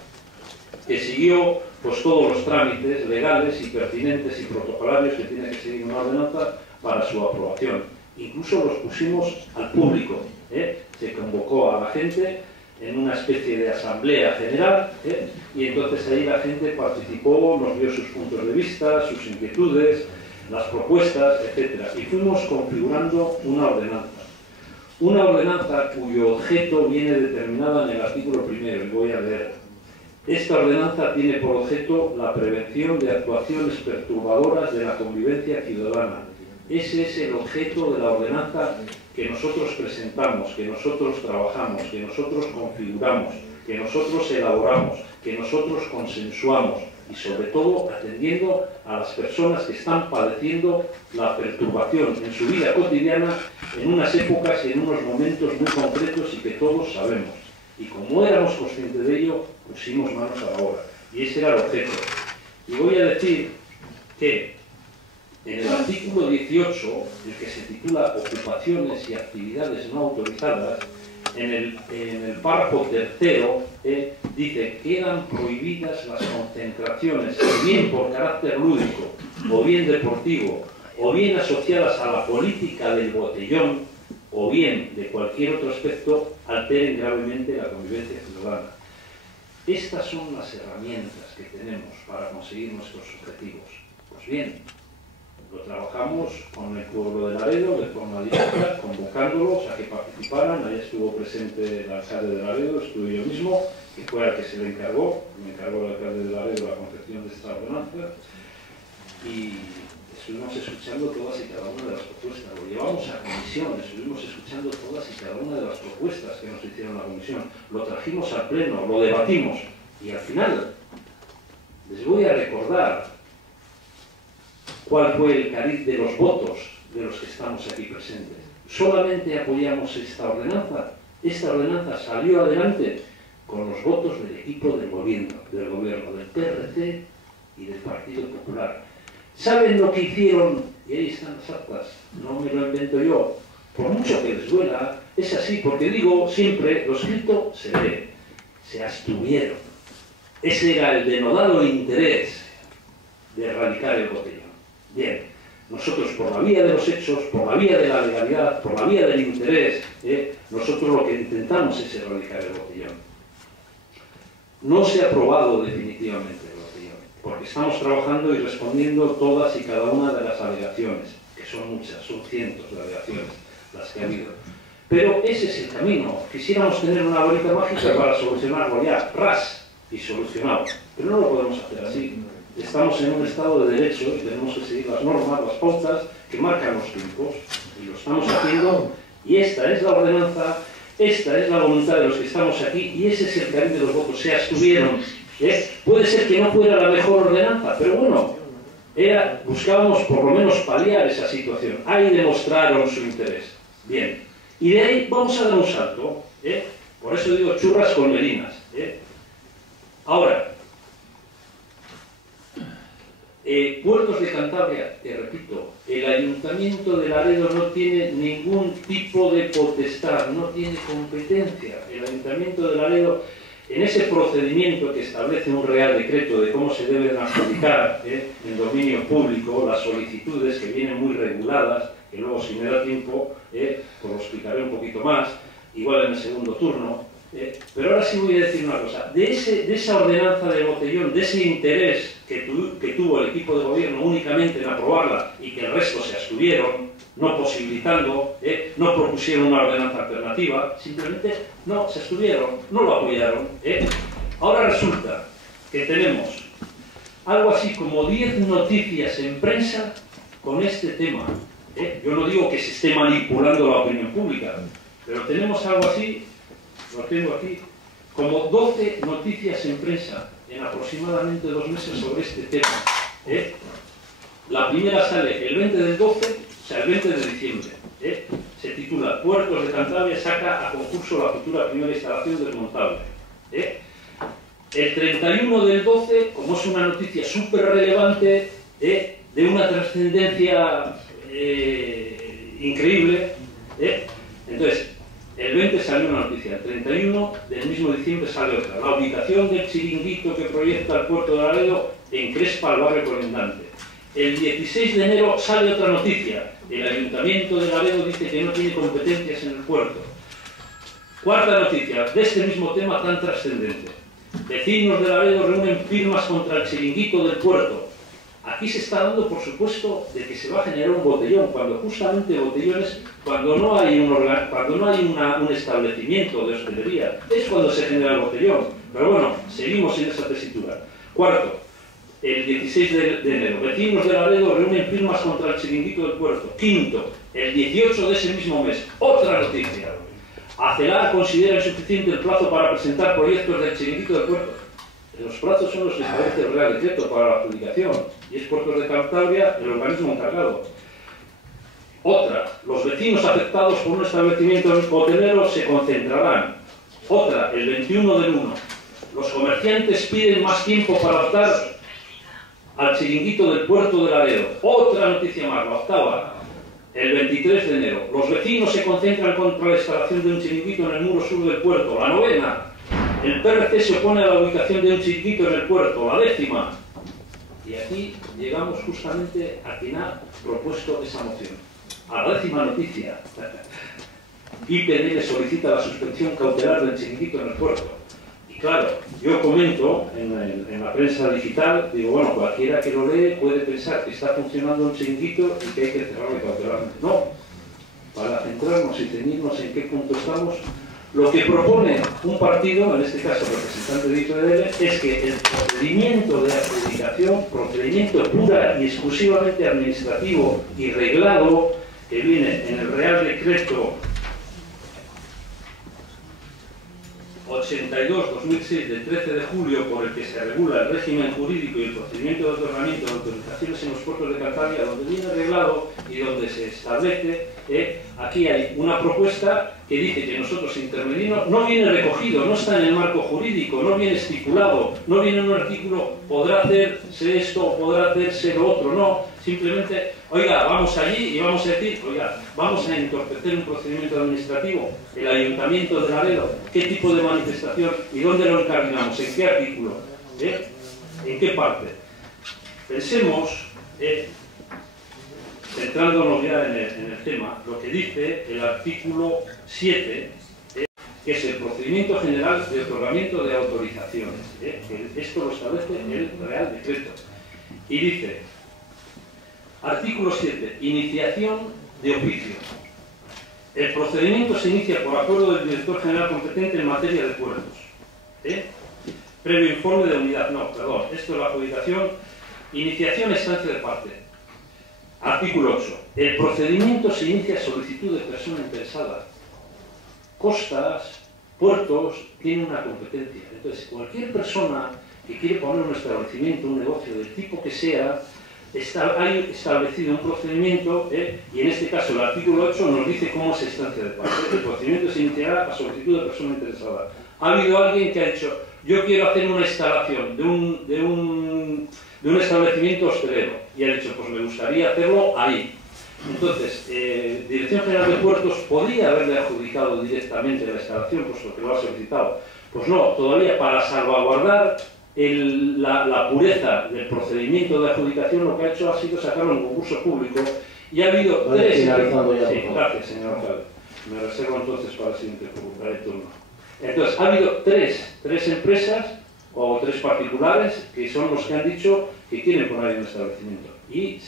que siguió pues todos los trámites legales y pertinentes y protocolarios que tiene que seguir una ordenanza para su aprobación. Incluso los pusimos al público, se convocó a la gente en una especie de asamblea general, y entonces ahí la gente participó, nos dio sus puntos de vista, sus inquietudes, las propuestas, etc. Y fuimos configurando una ordenanza cuyo objeto viene determinada en el artículo 1, y voy a leer. Esta ordenanza tiene por objeto la prevención de actuaciones perturbadoras de la convivencia ciudadana. Ese es el objeto de la ordenanza que nosotros presentamos, que nosotros trabajamos, que nosotros configuramos, que nosotros elaboramos, que nosotros consensuamos, y sobre todo atendiendo a las personas que están padeciendo la perturbación en su vida cotidiana en unas épocas y en unos momentos muy concretos y que todos sabemos. Y como éramos conscientes de ello, pusimos manos a la obra. Y ese era el objeto. Y voy a decir que en el artículo 18, el que se titula Ocupaciones y actividades no autorizadas, en el párrafo 3, dice: quedan prohibidas las concentraciones, bien por carácter lúdico, o bien deportivo, o bien asociadas a la política del botellón, o bien de cualquier otro aspecto, alteren gravemente la convivencia ciudadana. Estas son las herramientas que tenemos para conseguir nuestros objetivos. Pues bien, lo trabajamos con el pueblo de Laredo de forma directa, convocándolos a que participaran. Allá estuvo presente el alcalde de Laredo, estuve yo mismo, que fue al que se le encargó. Me encargó el alcalde de Laredo la confección de esta ordenanza. Y estuvimos escuchando todas y cada una de las propuestas. Lo llevamos a comisión, estuvimos escuchando todas y cada una de las propuestas que nos hicieron la comisión. Lo trajimos al pleno, lo debatimos. Y al final, les voy a recordar cuál fue el cariz de los votos de los que estamos aquí presentes. Solamente apoyamos esta ordenanza. Esta ordenanza salió adelante con los votos del equipo del gobierno, del PRC y del Partido Popular. ¿Saben lo que hicieron? Y ahí están las actas, no me lo invento yo. Por mucho que les duela, es así, porque digo siempre, lo escrito se lee. Se abstuvieron. Ese era el denodado interés de erradicar el botellón. Bien, nosotros por la vía de los hechos, por la vía de la legalidad, por la vía del interés, nosotros lo que intentamos es erradicar el botellón. No se ha aprobado definitivamente el botellón, porque estamos trabajando y respondiendo todas y cada una de las alegaciones, que son muchas, son cientos de alegaciones las que ha habido. Pero ese es el camino. Quisiéramos tener una varita mágica para solucionarlo ya, ras, y solucionado. Pero no lo podemos hacer así. Estamos en un estado de derecho y tenemos que seguir las normas, las pautas que marcan los tiempos. Y lo estamos haciendo, y esta es la ordenanza, esta es la voluntad de los que estamos aquí, y ese es el cariz de los votos. Se abstuvieron. Puede ser que no fuera la mejor ordenanza, pero bueno, buscábamos por lo menos paliar esa situación. Ahí demostraron su interés. Bien. Y de ahí vamos a dar un salto. Por eso digo churras con merinas. Ahora, Puertos de Cantabria, te repito, el Ayuntamiento de Laredo no tiene ningún tipo de potestad, no tiene competencia. El Ayuntamiento de Laredo, en ese procedimiento que establece un real decreto de cómo se deben adjudicar en dominio público las solicitudes, que vienen muy reguladas, que luego si me da tiempo, pues lo explicaré un poquito más, igual en el segundo turno. Pero ahora sí voy a decir una cosa. De esa ordenanza de botellón, de ese interés que tuvo el equipo de gobierno únicamente en aprobarla y que el resto se abstuvieron, no posibilitando, no propusieron una ordenanza alternativa, simplemente no, se abstuvieron, no lo apoyaron. Ahora resulta que tenemos algo así como 10 noticias en prensa con este tema. Yo no digo que se esté manipulando la opinión pública, pero tenemos algo así, lo tengo aquí, como 12 noticias en prensa en aproximadamente 2 meses sobre este tema. La primera sale el 20 del 12, o sea, el 20 de diciembre. Se titula Puertos de Cantabria saca a concurso la futura primera instalación desmontable. El 31 del 12, como es una noticia súper relevante, de una trascendencia increíble, entonces, el 20 salió una noticia, el 31 del mismo diciembre sale otra. La ubicación del chiringuito que proyecta el puerto de Laredo encrespa al barrio colindante. El 16 de enero sale otra noticia. El Ayuntamiento de Laredo dice que no tiene competencias en el puerto. Cuarta noticia, de este mismo tema tan trascendente. Vecinos de Laredo reúnen firmas contra el chiringuito del puerto. Aquí se está dando, por supuesto, de que se va a generar un botellón, cuando justamente botellones, cuando no hay un establecimiento de hostelería, es cuando se genera el botellón. Pero bueno, seguimos en esa tesitura. Cuarto, el 16 de enero, vecinos de Laredo reúnen firmas contra el chiringuito del puerto. Quinto, el 18 de ese mismo mes, otra noticia. ACELAR considera insuficiente el plazo para presentar proyectos del chiringuito del puerto. Los plazos son los que establece el Real Decreto para la adjudicación, y es Puertos de Cantabria el organismo encargado. Otra, los vecinos afectados por un establecimiento hotelero se concentrarán. Otra, el 21 del 1, los comerciantes piden más tiempo para optar al chiringuito del puerto de Laredo. Otra noticia más, la octava, el 23 de enero, los vecinos se concentran contra la instalación de un chiringuito en el muro sur del puerto. La novena, el PRC se opone a la ubicación de un chiringuito en el puerto. La décima, Y aquí llegamos justamente a quien ha propuesto esa moción. A la décima noticia. IPD le solicita la suspensión cautelar del chiringuito en el puerto. Y claro, yo comento en la prensa digital, digo, bueno, cualquiera que lo lee puede pensar que está funcionando un chiringuito y que hay que cerrarlo cautelarmente. No, para centrarnos y ceñirnos en qué punto estamos, lo que propone un partido, en este caso el representante de IPD, es que el procedimiento de adjudicación, procedimiento pura y exclusivamente administrativo y reglado, que viene en el Real Decreto 82-2006 del 13 de julio, por el que se regula el régimen jurídico y el procedimiento de otorgamiento de autorizaciones en los puertos de Cantabria, donde viene reglado y donde se establece, aquí hay una propuesta que dice que nosotros intervenimos, no viene recogido, no está en el marco jurídico, no viene estipulado, no viene en un artículo, podrá hacerse esto o podrá hacerse lo otro, no, simplemente, oiga, vamos allí y vamos a decir, oiga, vamos a entorpecer un procedimiento administrativo, el Ayuntamiento de Laredo, qué tipo de manifestación y dónde lo encargamos, en qué artículo, en qué parte. Pensemos, centrándonos ya en el tema, lo que dice el artículo 7, que es el procedimiento general de otorgamiento de autorizaciones. Esto lo establece el Real Decreto. Y dice, artículo 7, iniciación de oficio. El procedimiento se inicia por acuerdo del director general competente en materia de puertos. Previo informe de unidad. No, perdón, esto es la adjudicación. Iniciación estancia de parte. Artículo 8. El procedimiento se inicia a solicitud de persona interesada. Costas, puertos, tienen una competencia. Entonces, cualquier persona que quiere poner un establecimiento, un negocio del tipo que sea, hay establecido un procedimiento, y en este caso el artículo 8 nos dice cómo es estancia de parte. El procedimiento se iniciará a solicitud de persona interesada. Ha habido alguien que ha dicho, yo quiero hacer una instalación de un establecimiento hostelero, y ha dicho, pues me gustaría hacerlo ahí. Entonces, Dirección General de Puertos podría haberle adjudicado directamente la instalación, puesto que lo ha solicitado. Pues no, todavía para salvaguardar la pureza del procedimiento de adjudicación, lo que ha hecho ha sido sacarlo en concurso público, y ha habido tres... Sí, gracias, señor alcalde. Me reservo entonces para el siguiente turno. Entonces, ha habido tres empresas o tres particulares que son los que han dicho que quieren poner ahí un establecimiento. Y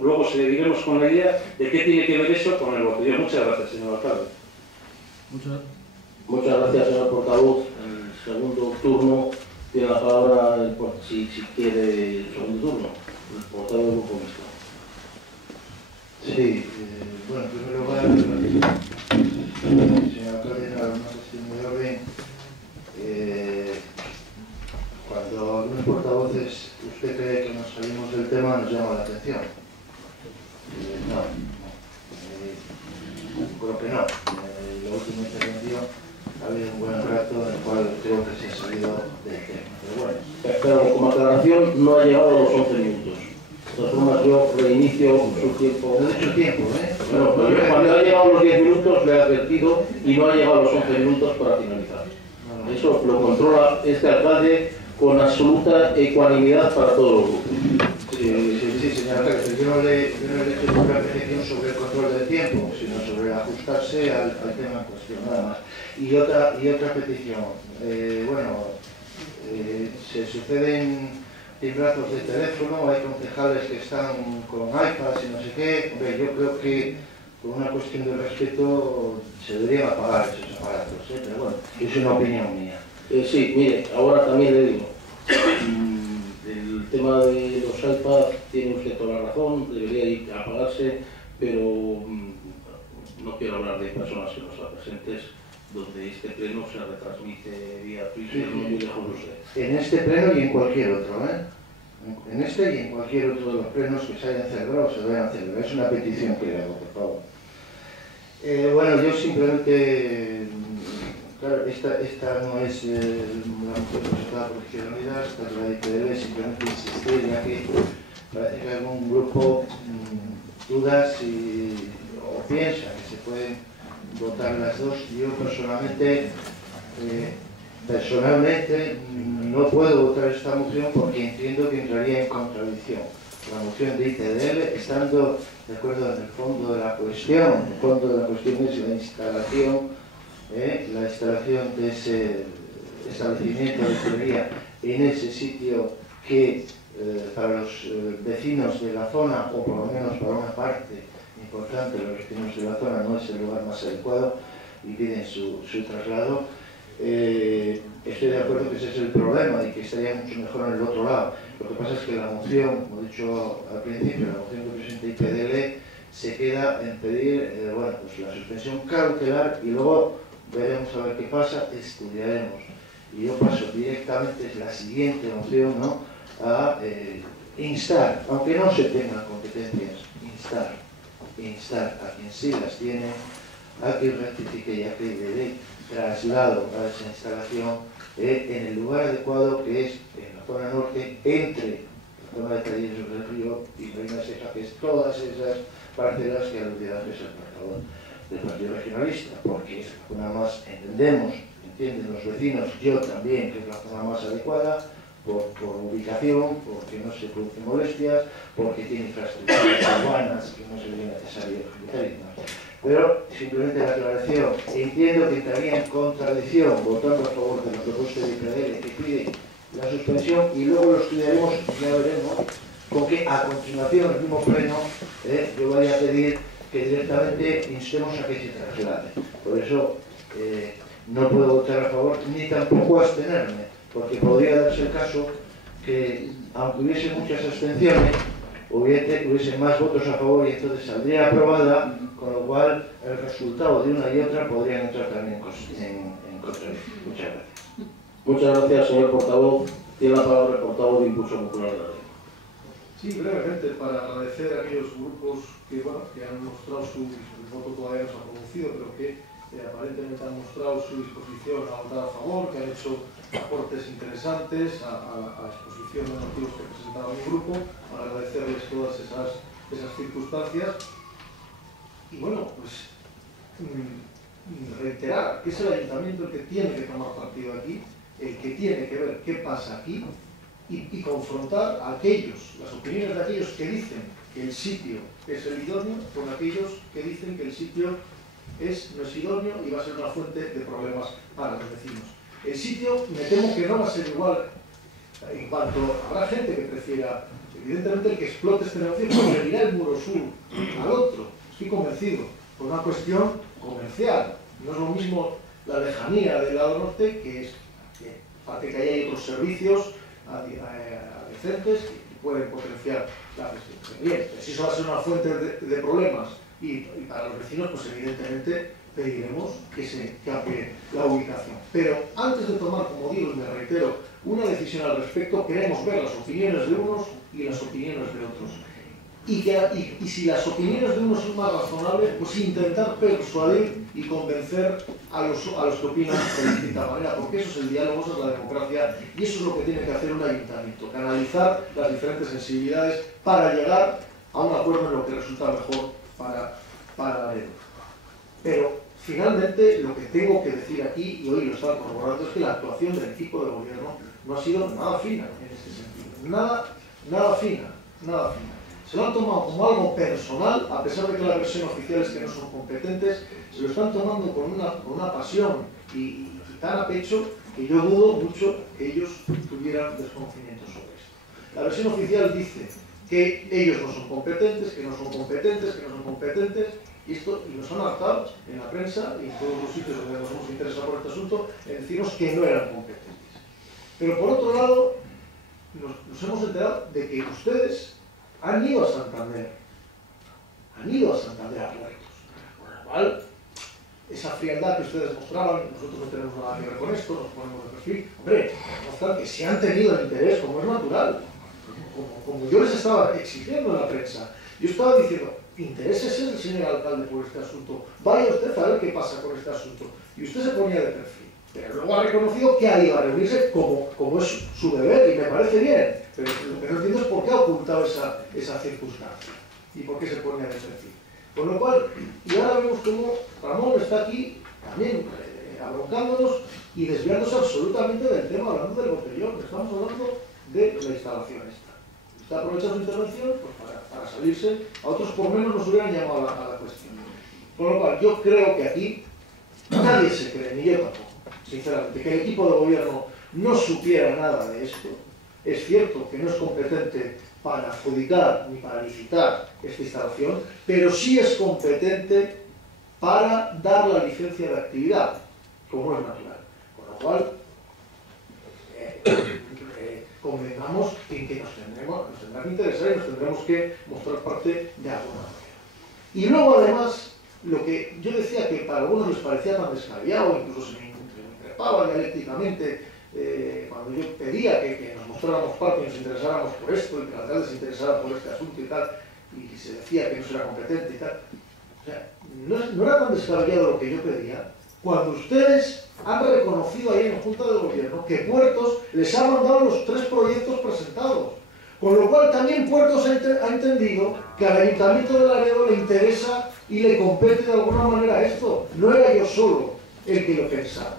luego seguiremos con la idea de qué tiene que ver eso con el botellón. Muchas gracias, señor alcalde. Muchas gracias, señor portavoz. En el segundo turno tiene la palabra, si quiere, el segundo turno, el portavoz del grupo mixto. Sí, bueno, en primer lugar, señor alcalde, una cuestión muy orden. Cuando algunos portavoces, usted cree que nos salimos del tema, nos llama la atención. No, creo que no. En la última intervención ha habido un buen rato en el cual creo que se ha salido del tema. Pero bueno. Pero como aclaración, no ha llegado a los 11 minutos. De todas formas, yo reinicio su tiempo. No he dicho tiempo, Bueno, pues cuando ha llegado a los 10 minutos le he advertido y no ha llegado a los 11 minutos para finalizar. Eso lo controla este alcalde con absoluta ecuanimidad para todos los grupos. Sí, señor alcalde, yo no le he hecho ninguna petición sobre el control del tiempo, sino sobre ajustarse al tema en cuestión, nada más. Y otra petición. Se suceden timbrazos de teléfono, hay concejales que están con iPads y no sé qué. Hombre, yo creo que por una cuestión de respeto se deberían apagar esos aparatos, pero bueno, es una opinión mía. Sí, mire, ahora también le digo, el tema de los iPads tiene usted toda la razón, debería ir a apagarse, pero no quiero hablar de personas que no están presentes, donde este pleno se retransmite vía Twitter, no muy lejos de usted. En este pleno y en cualquier otro, en este y en cualquier otro de los plenos que se hayan celebrado o se vayan a celebrar. Es una petición que le hago, por favor. Bueno, yo simplemente, claro, esta no es la moción presentada por Izquierda Unida, esta es la de IPD, simplemente insistir, ya que parece que algún grupo duda o piensa que se pueden votar las dos. Yo personalmente no puedo votar esta moción porque entiendo que entraría en contradicción la moción de ITDL, estando de acuerdo en el fondo de la cuestión. El fondo de la cuestión es la instalación de ese establecimiento de hostelería en ese sitio que para los vecinos de la zona, o por lo menos para una parte importante de los vecinos de la zona, no es el lugar más adecuado y piden su traslado. Estoy de acuerdo que ese es el problema y que estaría mucho mejor en el otro lado. Lo que pasa es que la moción, como he dicho al principio, la moción que presenta IPDL se queda en pedir bueno, pues la suspensión cautelar y luego veremos a ver qué pasa, estudiaremos. Y yo paso directamente, es la siguiente moción, ¿no?, a instar, aunque no se tengan competencias, instar a quien sí las tiene a que rectifique y a que le dé traslado a esa instalación en el lugar adecuado, que es en la zona norte, entre la zona de Talleres del Río y Reina Seca, que es todas esas parcelas que aludía antes el portavoz del Partido Regionalista, porque es la zona más, entienden los vecinos, yo también, que es la zona más adecuada, por ubicación, porque no se producen molestias, porque tiene infraestructuras urbanas que no sería necesario ejecutar y demás. Pero simplemente la aclaración, entiendo que entraría en contradicción votando a favor de la propuesta de IPDL que pide la suspensión, y luego lo estudiaremos y ya veremos con que a continuación, en el mismo pleno, yo voy a pedir que directamente instemos a que se traslade. Por eso no puedo votar a favor ni tampoco abstenerme, porque podría darse el caso que, aunque hubiese muchas abstenciones, hubiese más votos a favor y entonces saldría aprobada, con lo cual el resultado de una y otra podrían entrar también en contradicción. Muchas gracias. Muchas gracias, señor portavoz. Tiene la palabra el portavoz de Impulso Popular de la Ley. Sí, brevemente, para agradecer a aquellos grupos que, bueno, que han mostrado su voto, todavía no se ha producido, pero que aparentemente han mostrado su disposición a votar a favor, que han hecho aportes interesantes a la exposición de motivos que presentaba mi grupo, para agradecerles todas esas circunstancias. Y bueno, pues reiterar que es el ayuntamiento el que tiene que tomar partido aquí, el que tiene que ver qué pasa aquí y confrontar a las opiniones de aquellos que dicen que el sitio es el idóneo con aquellos que dicen que el sitio no es idóneo y va a ser una fuente de problemas para los vecinos. El sitio, me temo que no va a ser igual, en cuanto habrá gente que prefiera, evidentemente el que explote este negocio preferirá el muro sur al otro, estoy convencido, por una cuestión comercial. No es lo mismo la lejanía del lado norte, que parece que hay otros servicios adyacentes que pueden potenciar la gestión. Bien, si eso va a ser una fuente de problemas y para los vecinos, pues evidentemente pediremos que se cambie la ubicación. Pero antes de tomar, como digo y me reitero, una decisión al respecto, queremos ver las opiniones de unos y las opiniones de otros. Y si las opiniones de unos son más razonables, pues intentar persuadir y convencer a los que opinan de distinta manera, porque eso es el diálogo, eso es la democracia, y eso es lo que tiene que hacer un ayuntamiento, canalizar las diferentes sensibilidades para llegar a un acuerdo en lo que resulta mejor para Laredo. Pero finalmente lo que tengo que decir aquí, y hoy lo están corroborando, es que la actuación del equipo de gobierno no ha sido nada fina en este sentido, nada fina. Se lo han tomado como algo personal, a pesar de que la versión oficial es que no son competentes, se lo están tomando con una pasión y tan a pecho que yo dudo mucho que ellos tuvieran desconocimiento sobre esto. La versión oficial dice que ellos no son competentes, que no son competentes, y nos han hartado en la prensa y en todos los sitios donde nos hemos interesado por este asunto en decirnos que no eran competentes. Pero por otro lado, nos hemos enterado de que ustedes han ido a Santander a puertos, con lo cual esa frialdad que ustedes mostraban, nosotros no tenemos nada que ver con esto, nos ponemos de perfil, hombre, mostrar que si han tenido el interés, como es natural, como yo les estaba exigiendo en la prensa, yo estaba diciendo, interésese el señor alcalde por este asunto, vaya usted a ver qué pasa con este asunto, y usted se ponía de perfil. Pero luego ha reconocido que ha ido a reunirse como es su deber, y me parece bien. Pero lo que no entiendo es por qué ha ocultado esa circunstancia y por qué se pone de perfil. Con lo cual, y ahora vemos cómo Ramón está aquí también abroncándonos y desviándose absolutamente del tema, hablando del botellón. Estamos hablando de la instalación esta. Está aprovechando su intervención pues, para salirse a otros, por menos nos hubieran llamado a la cuestión. Con lo cual, yo creo que aquí nadie se cree, ni yo tampoco, sinceramente, que el equipo de gobierno no supiera nada de esto. Es cierto que no es competente para adjudicar ni para licitar esta instalación, pero sí es competente para dar la licencia de actividad, como es natural. Con lo cual, convengamos en que nos tendrá que interesar y nos tendremos que mostrar parte de alguna manera. Y luego, además, lo que yo decía que para algunos les parecía tan descabellado, incluso se me increpaba dialécticamente, cuando yo pedía que nos mostráramos parte y nos interesáramos por esto, y que la alcalde se interesara por este asunto y tal, y se decía que no era competente y tal. O sea, no era tan descabellado lo que yo pedía, cuando ustedes han reconocido ahí en la Junta de Gobierno que Puertos les ha mandado los 3 proyectos presentados. Con lo cual también Puertos ha entendido que al Ayuntamiento de Laredo le interesa y le compete de alguna manera esto. No era yo solo el que lo pensaba.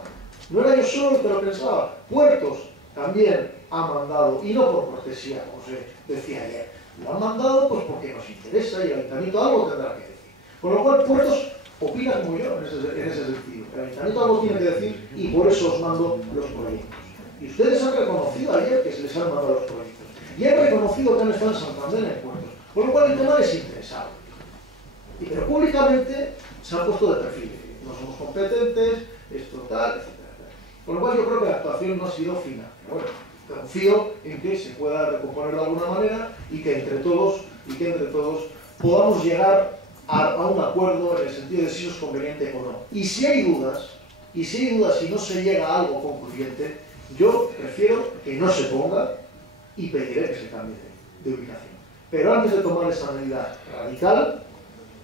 No era yo solo el que lo pensaba. Puertos también ha mandado, y no por cortesía, como se decía ayer. Lo han mandado pues porque nos interesa y el Ayuntamiento algo tendrá que decir. Con lo cual Puertos opina como yo en ese sentido. El Ayuntamiento algo tiene que decir y por eso os mando los proyectos. Y ustedes han reconocido ayer que se les han mandado los proyectos. Y han reconocido que han estado en Santander en Puertos. Por lo cual el tema les interesaba. Pero públicamente se han puesto de perfil. No somos competentes, esto tal, etc. Con lo cual yo creo que la actuación no ha sido fina. Pero bueno, confío en que se pueda recomponer de alguna manera y que entre todos podamos llegar a un acuerdo en el sentido de si eso es conveniente o no. Y si hay dudas, si no se llega a algo concluyente, yo prefiero que no se ponga y pediré que se cambie de ubicación. Pero antes de tomar esa medida radical,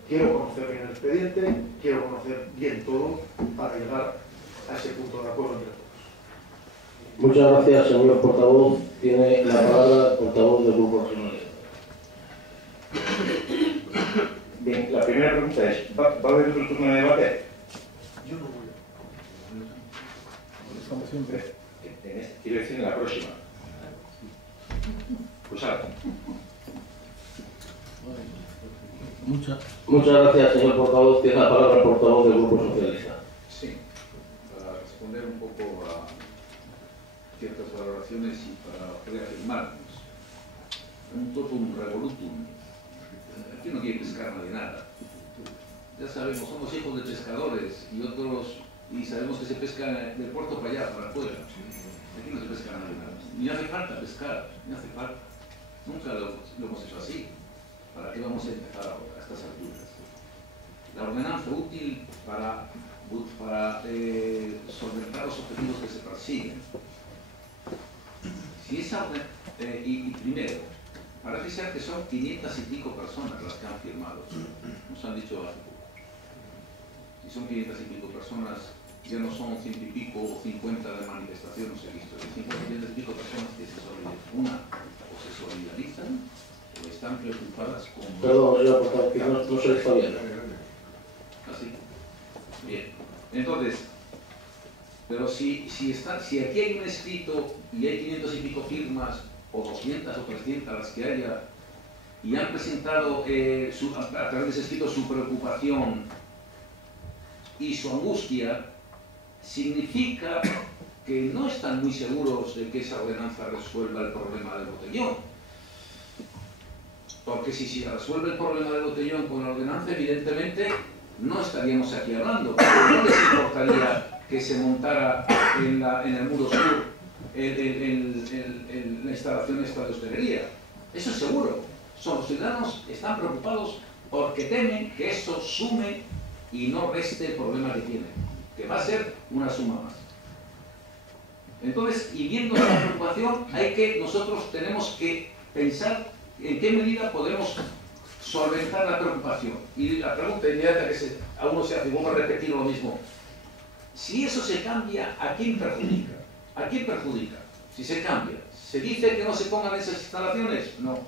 quiero conocer bien el expediente, quiero conocer bien todo para llegar a ese punto de acuerdo entre todos. Muchas gracias, señor portavoz. Tiene la palabra el portavoz del Grupo Regionalista. Bien, la primera pregunta es, ¿va a haber otro turno de debate? Yo no voy. Estamos siempre. Quiero decir en la próxima. Pues ahora. Muchas gracias, señor portavoz. Tiene la palabra el portavoz del Grupo Socialista. Sí, para responder un poco a ciertas valoraciones y para reafirmarnos. Un totum revolutum. Aquí no quiere pescar nadie nada. Ya sabemos, somos hijos de pescadores y sabemos que se pesca del puerto para allá, para afuera. Aquí no se pesca nadie nada. Ni hace falta pescar, ni hace falta. Nunca lo hemos hecho así. ¿Para qué vamos a empezar ahora, a estas alturas? La ordenanza útil para solventar los objetivos que se persiguen. Si esa y primero, parece ser que son 500 y pico personas las que han firmado. Nos han dicho hace poco. Si son 500 y pico personas, ya no son 100 y pico o 50 de manifestaciones, he visto. 500 y pico personas que se solidarizan, o se solidarizan, o están preocupadas con... Perdón, señor portavoz, que no se le está viendo. ¿Así? Bien. Entonces, pero si aquí hay un escrito y hay 500 y pico firmas, o 200 o 300 las que haya, y han presentado a través de ese escrito su preocupación y su angustia, significa que no están muy seguros de que esa ordenanza resuelva el problema del botellón. Porque si se resuelve el problema del botellón con la ordenanza, evidentemente no estaríamos aquí hablando. No les importaría que se montara en el muro sur la instalación esta de hostelería. Eso es seguro. Los ciudadanos están preocupados porque temen que eso sume y no reste el problema que tienen, que va a ser una suma más. Entonces, y viendo esa preocupación, nosotros tenemos que pensar en qué medida podemos solventar la preocupación. Y la pregunta inmediata que a uno se hace, vamos a repetir lo mismo. Si eso se cambia, ¿a quién perjudica? ¿A quién perjudica? Si se cambia. ¿Se dice que no se pongan esas instalaciones? No.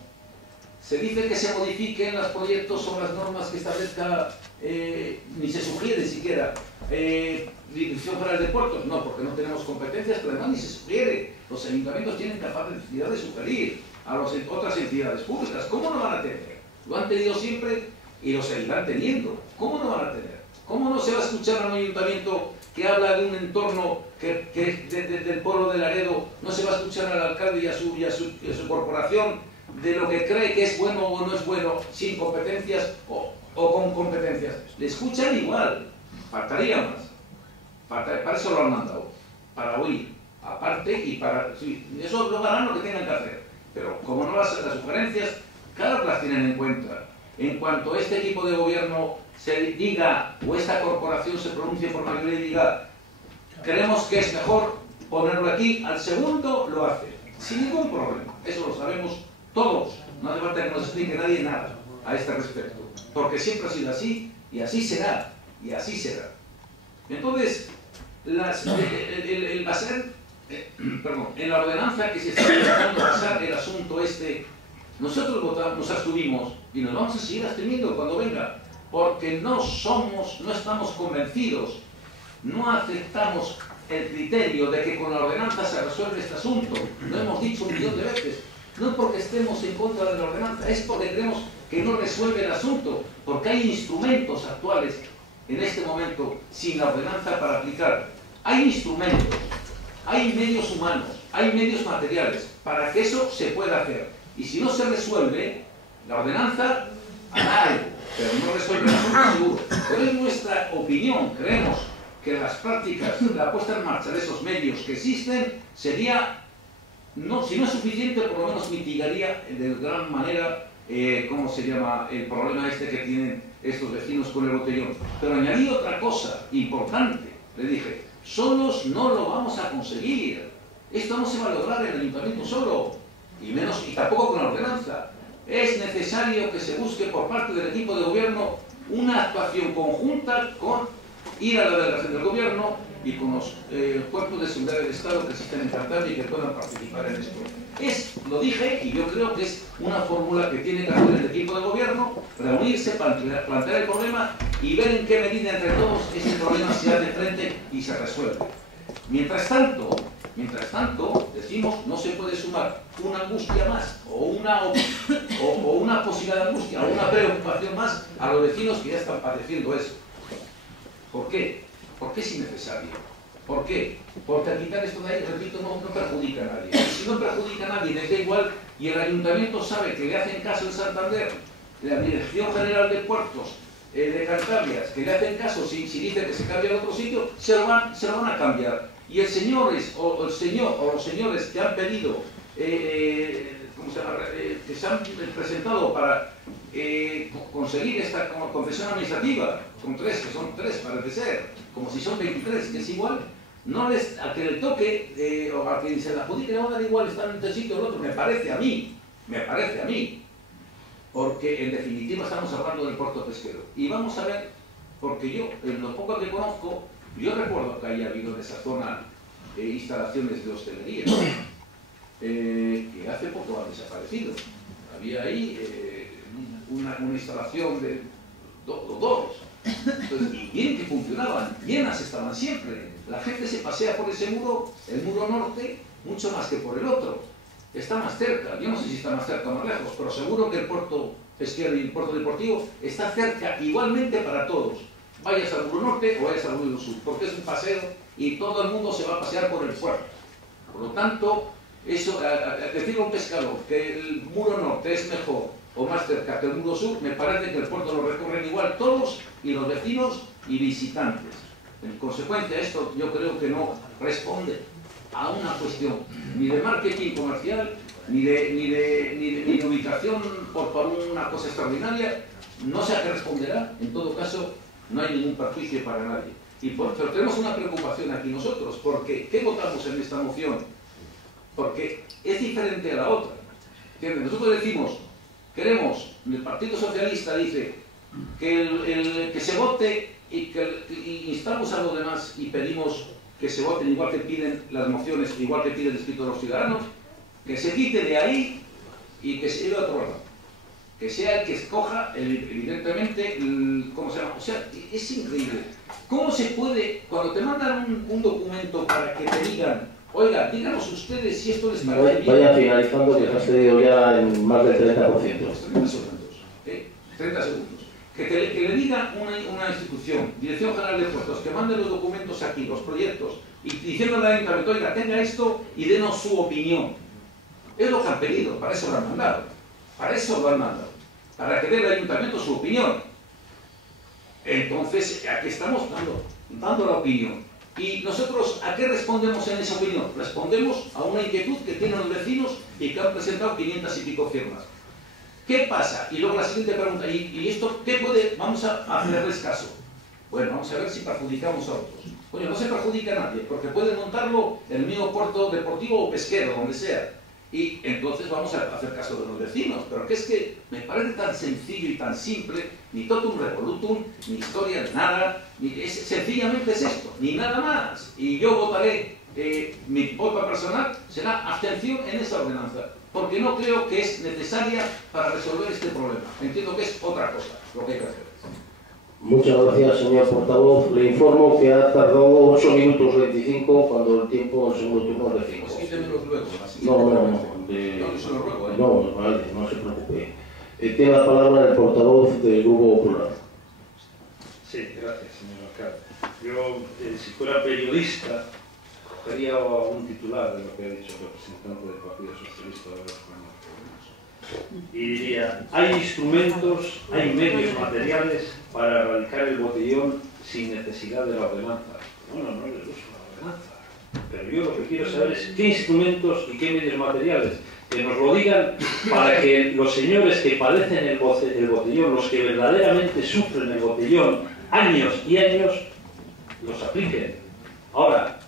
se dice que se modifiquen los proyectos o las normas que establezca, ni se sugiere siquiera, Dirección General de Puertos, no, porque no tenemos competencias, pero además ni se sugiere. Los ayuntamientos tienen capacidad de sugerir a otras entidades públicas. ¿Cómo no van a tener? Lo han tenido siempre y lo seguirán teniendo. ¿Cómo no van a tener? ¿Cómo no se va a escuchar a un ayuntamiento que habla de un entorno del pueblo de Laredo? No se va a escuchar al alcalde y a su corporación de lo que cree que es bueno o no es bueno, sin competencias o con competencias. Le escuchan igual, faltaría más. Para eso lo han mandado, para oír, aparte y para... Sí, eso lo harán lo que tengan que hacer, pero como no las sugerencias, claro que las tienen en cuenta. En cuanto este equipo de gobierno se diga, o esta corporación se pronuncie por mayoría y diga, creemos que es mejor ponerlo aquí, al segundo lo hace, sin ningún problema. Eso lo sabemos todos, no hace falta que nos explique nadie nada a este respecto, porque siempre ha sido así, y así será, y así será. Entonces, en la ordenanza que se está intentando basar el asunto este, nosotros nos abstuvimos y nos vamos a seguir absteniendo cuando venga, porque no estamos convencidos, no aceptamos el criterio de que con la ordenanza se resuelve este asunto. Lo hemos dicho 1 millón de veces, no porque estemos en contra de la ordenanza, es porque creemos que no resuelve el asunto, porque hay instrumentos actuales en este momento sin la ordenanza para aplicar. Hay instrumentos, hay medios humanos, hay medios materiales para que eso se pueda hacer. Y si no se resuelve, la ordenanza hará algo, pero no resuelve el asunto seguro. Pero es nuestra opinión, creemos que las prácticas, la puesta en marcha de esos medios que existen sería, si no es suficiente, por lo menos mitigaría de gran manera, ¿cómo se llama?, el problema este que tienen estos vecinos con el botellón. Pero añadí otra cosa importante, le dije, solos no lo vamos a conseguir. Esto no se va a lograr en el ayuntamiento solo, y tampoco con la ordenanza. Es necesario que se busque por parte del equipo de gobierno una actuación conjunta con ir a la delegación del gobierno y con los cuerpos de seguridad del Estado que existen en Cantabria y que puedan participar en esto. Lo dije, y yo creo que es una fórmula que tiene que hacer el equipo de gobierno, reunirse, plantear el problema y ver en qué medida entre todos este problema se hace frente y se resuelve. Mientras tanto, decimos, no se puede sumar una angustia más o una posibilidad de angustia o una preocupación más a los vecinos que ya están padeciendo eso. ¿Por qué? Porque es innecesario. ¿Por qué? Porque al quitar esto de ahí, repito, no perjudica a nadie. Y si no perjudica a nadie, les da igual, y el ayuntamiento sabe que le hacen caso en Santander, la Dirección General de Puertos de Cantabria, que le hacen caso si dice que se cambia a otro sitio, se lo van a cambiar. Y los señores que han pedido, ¿cómo se llama?, que se han presentado para conseguir esta concesión administrativa, con 3, que son 3 parece ser, como si son 23, que es igual, a que le toque o a que se la adjudique le va a dar igual estar en un sitio o en otro, me parece a mí, porque en definitiva estamos hablando del puerto pesquero. Y vamos a ver, porque yo, en lo poco que conozco, yo recuerdo que haya habido en esa zona instalaciones de hostelería, que hace poco han desaparecido. Había ahí una instalación de dos. Entonces, y bien que funcionaban, llenas estaban siempre. La gente se pasea por ese muro, el muro norte, mucho más que por el otro. Está más cerca, yo no sé si está más cerca o más lejos, pero seguro que el puerto pesquero y el puerto deportivo está cerca igualmente para todos. Vayas al muro norte o vayas al muro sur, porque es un paseo y todo el mundo se va a pasear por el puerto. Por lo tanto, eso, decirle a un pescador que el muro norte es mejor o más cerca que el muro sur, me parece que el puerto lo recorren igual todos, y los vecinos y visitantes. En consecuencia, esto yo creo que no responde a una cuestión ni de marketing comercial, ni de ubicación por una cosa extraordinaria. No sé a qué responderá. En todo caso, no hay ningún perjuicio para nadie. Pero tenemos una preocupación aquí nosotros, porque ¿qué votamos en esta moción? Porque es diferente a la otra. Nosotros decimos, queremos, el Partido Socialista dice que se vote y instamos a los demás y pedimos que se voten igual que piden las mociones, igual que pide el escrito de los ciudadanos, que se quite de ahí y que se lleve a otro lado. que sea el que escoja, evidentemente, ¿cómo se llama? O sea, es increíble. ¿Cómo se puede, cuando te mandan un documento para que te digan, oiga, díganos ustedes si esto les parece bien? Vaya finalizando, que te has cedido ya en más del 30%. 30 segundos. 30 segundos. Que le diga una institución, Dirección General de Puertos, que mande los documentos aquí, los proyectos, y diciéndole al ayuntamiento, oiga, tenga esto y denos su opinión. Es lo que han pedido, para eso lo han mandado. Para eso lo han mandado. Para que dé el ayuntamiento su opinión. Entonces, aquí estamos dando la opinión. ¿Y nosotros a qué respondemos en esa opinión? Respondemos a una inquietud que tienen los vecinos y que han presentado 500 y pico firmas. ¿Qué pasa? Y luego la siguiente pregunta, ¿y esto qué puede? Vamos a hacerles caso. Bueno, vamos a ver si perjudicamos a otros. Coño, no se perjudica a nadie, porque puede montarlo en el mismo puerto deportivo o pesquero, donde sea. Y entonces vamos a hacer caso de los vecinos. Pero que es que me parece tan sencillo y tan simple, ni totum revolutum, ni historia de nada, sencillamente es esto, ni nada más. Y yo votaré, mi voto personal será abstención en esa ordenanza, porque no creo que es necesaria para resolver este problema. Entiendo que es otra cosa lo que hay que hacer. Muchas gracias, señor portavoz. Le informo que ha tardado 8 minutos 25 cuando el tiempo en el segundo turno es de 5. Pues quítemelo luego. No, se lo ruego, ¿eh? No, vale, no se preocupe. Tiene la palabra el portavoz del Grupo Popular. Sí, gracias, señor alcalde. Yo, si fuera periodista, cogería un titular de lo que ha dicho el representante del Partido Socialista de España. Y diría, hay instrumentos, hay medios materiales para erradicar el botellón sin necesidad de la ordenanza. Bueno, no les gusta la ordenanza, pero yo lo que quiero saber es qué instrumentos y qué medios materiales, que nos lo digan para que los señores que padecen el botellón, los que verdaderamente sufren el botellón, años y años, los apliquen. Ahora,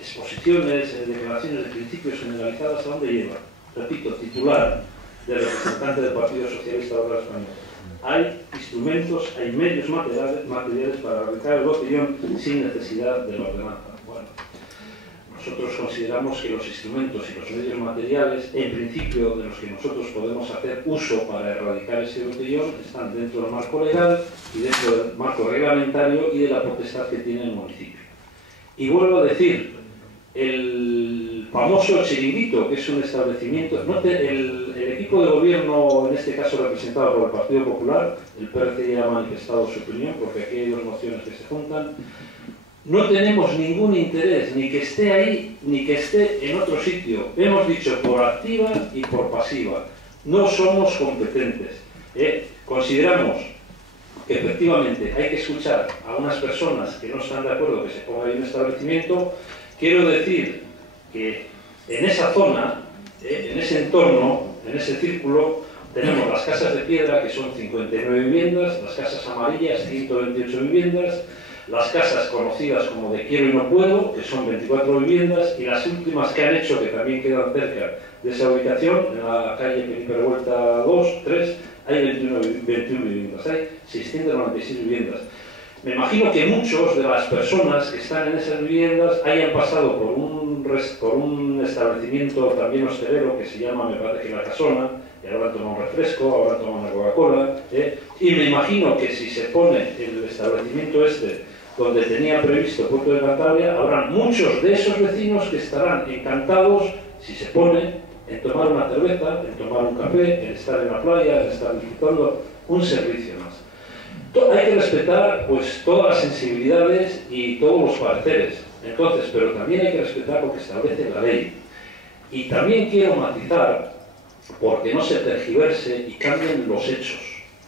exposiciones, declaraciones de principios generalizadas, ¿a dónde llevan? Repito, titular del representante del Partido Socialista Obrero Español. Hay instrumentos, hay medios materiales para erradicar el botellón sin necesidad de la ordenanza. Bueno, nosotros consideramos que los instrumentos y los medios materiales, en principio de los que nosotros podemos hacer uso para erradicar ese botellón, están dentro del marco legal y dentro del marco reglamentario y de la potestad que tiene el municipio. Y vuelvo a decir, el famoso chiringuito, que es un establecimiento, el equipo de gobierno, en este caso representado por el Partido Popular, el PRC ya ha manifestado su opinión, porque aquí hay dos mociones que se juntan, no tenemos ningún interés, ni que esté ahí, ni que esté en otro sitio. Hemos dicho por activa y por pasiva. No somos competentes. Consideramos que efectivamente hay que escuchar a unas personas que no están de acuerdo que se ponga ahí un establecimiento. Quiero decir que en esa zona, en ese entorno, en ese círculo, tenemos las casas de piedra, que son 59 viviendas, las casas amarillas, 128 viviendas, las casas conocidas como de Quiero y No Puedo, que son 24 viviendas, y las últimas que han hecho, que también quedan cerca de esa ubicación, en la calle Felipe Revuelta 2, 3, hay 21 viviendas, hay 696 viviendas. Me imagino que muchos de las personas que están en esas viviendas hayan pasado por un establecimiento también hostelero que se llama, me parece que La Casona, y ahora toman un refresco, ahora toman una Coca-Cola, y me imagino que si se pone el establecimiento donde tenía previsto Puerto de Cantabria, habrá muchos de esos vecinos que estarán encantados, si se pone, en tomar una cerveza, en tomar un café, en estar en la playa, en estar disfrutando un servicio más. Hay que respetar pues todas las sensibilidades y todos los pareceres, entonces, pero también hay que respetar lo que establece la ley. Y también quiero matizar, porque no se tergiverse y cambien los hechos.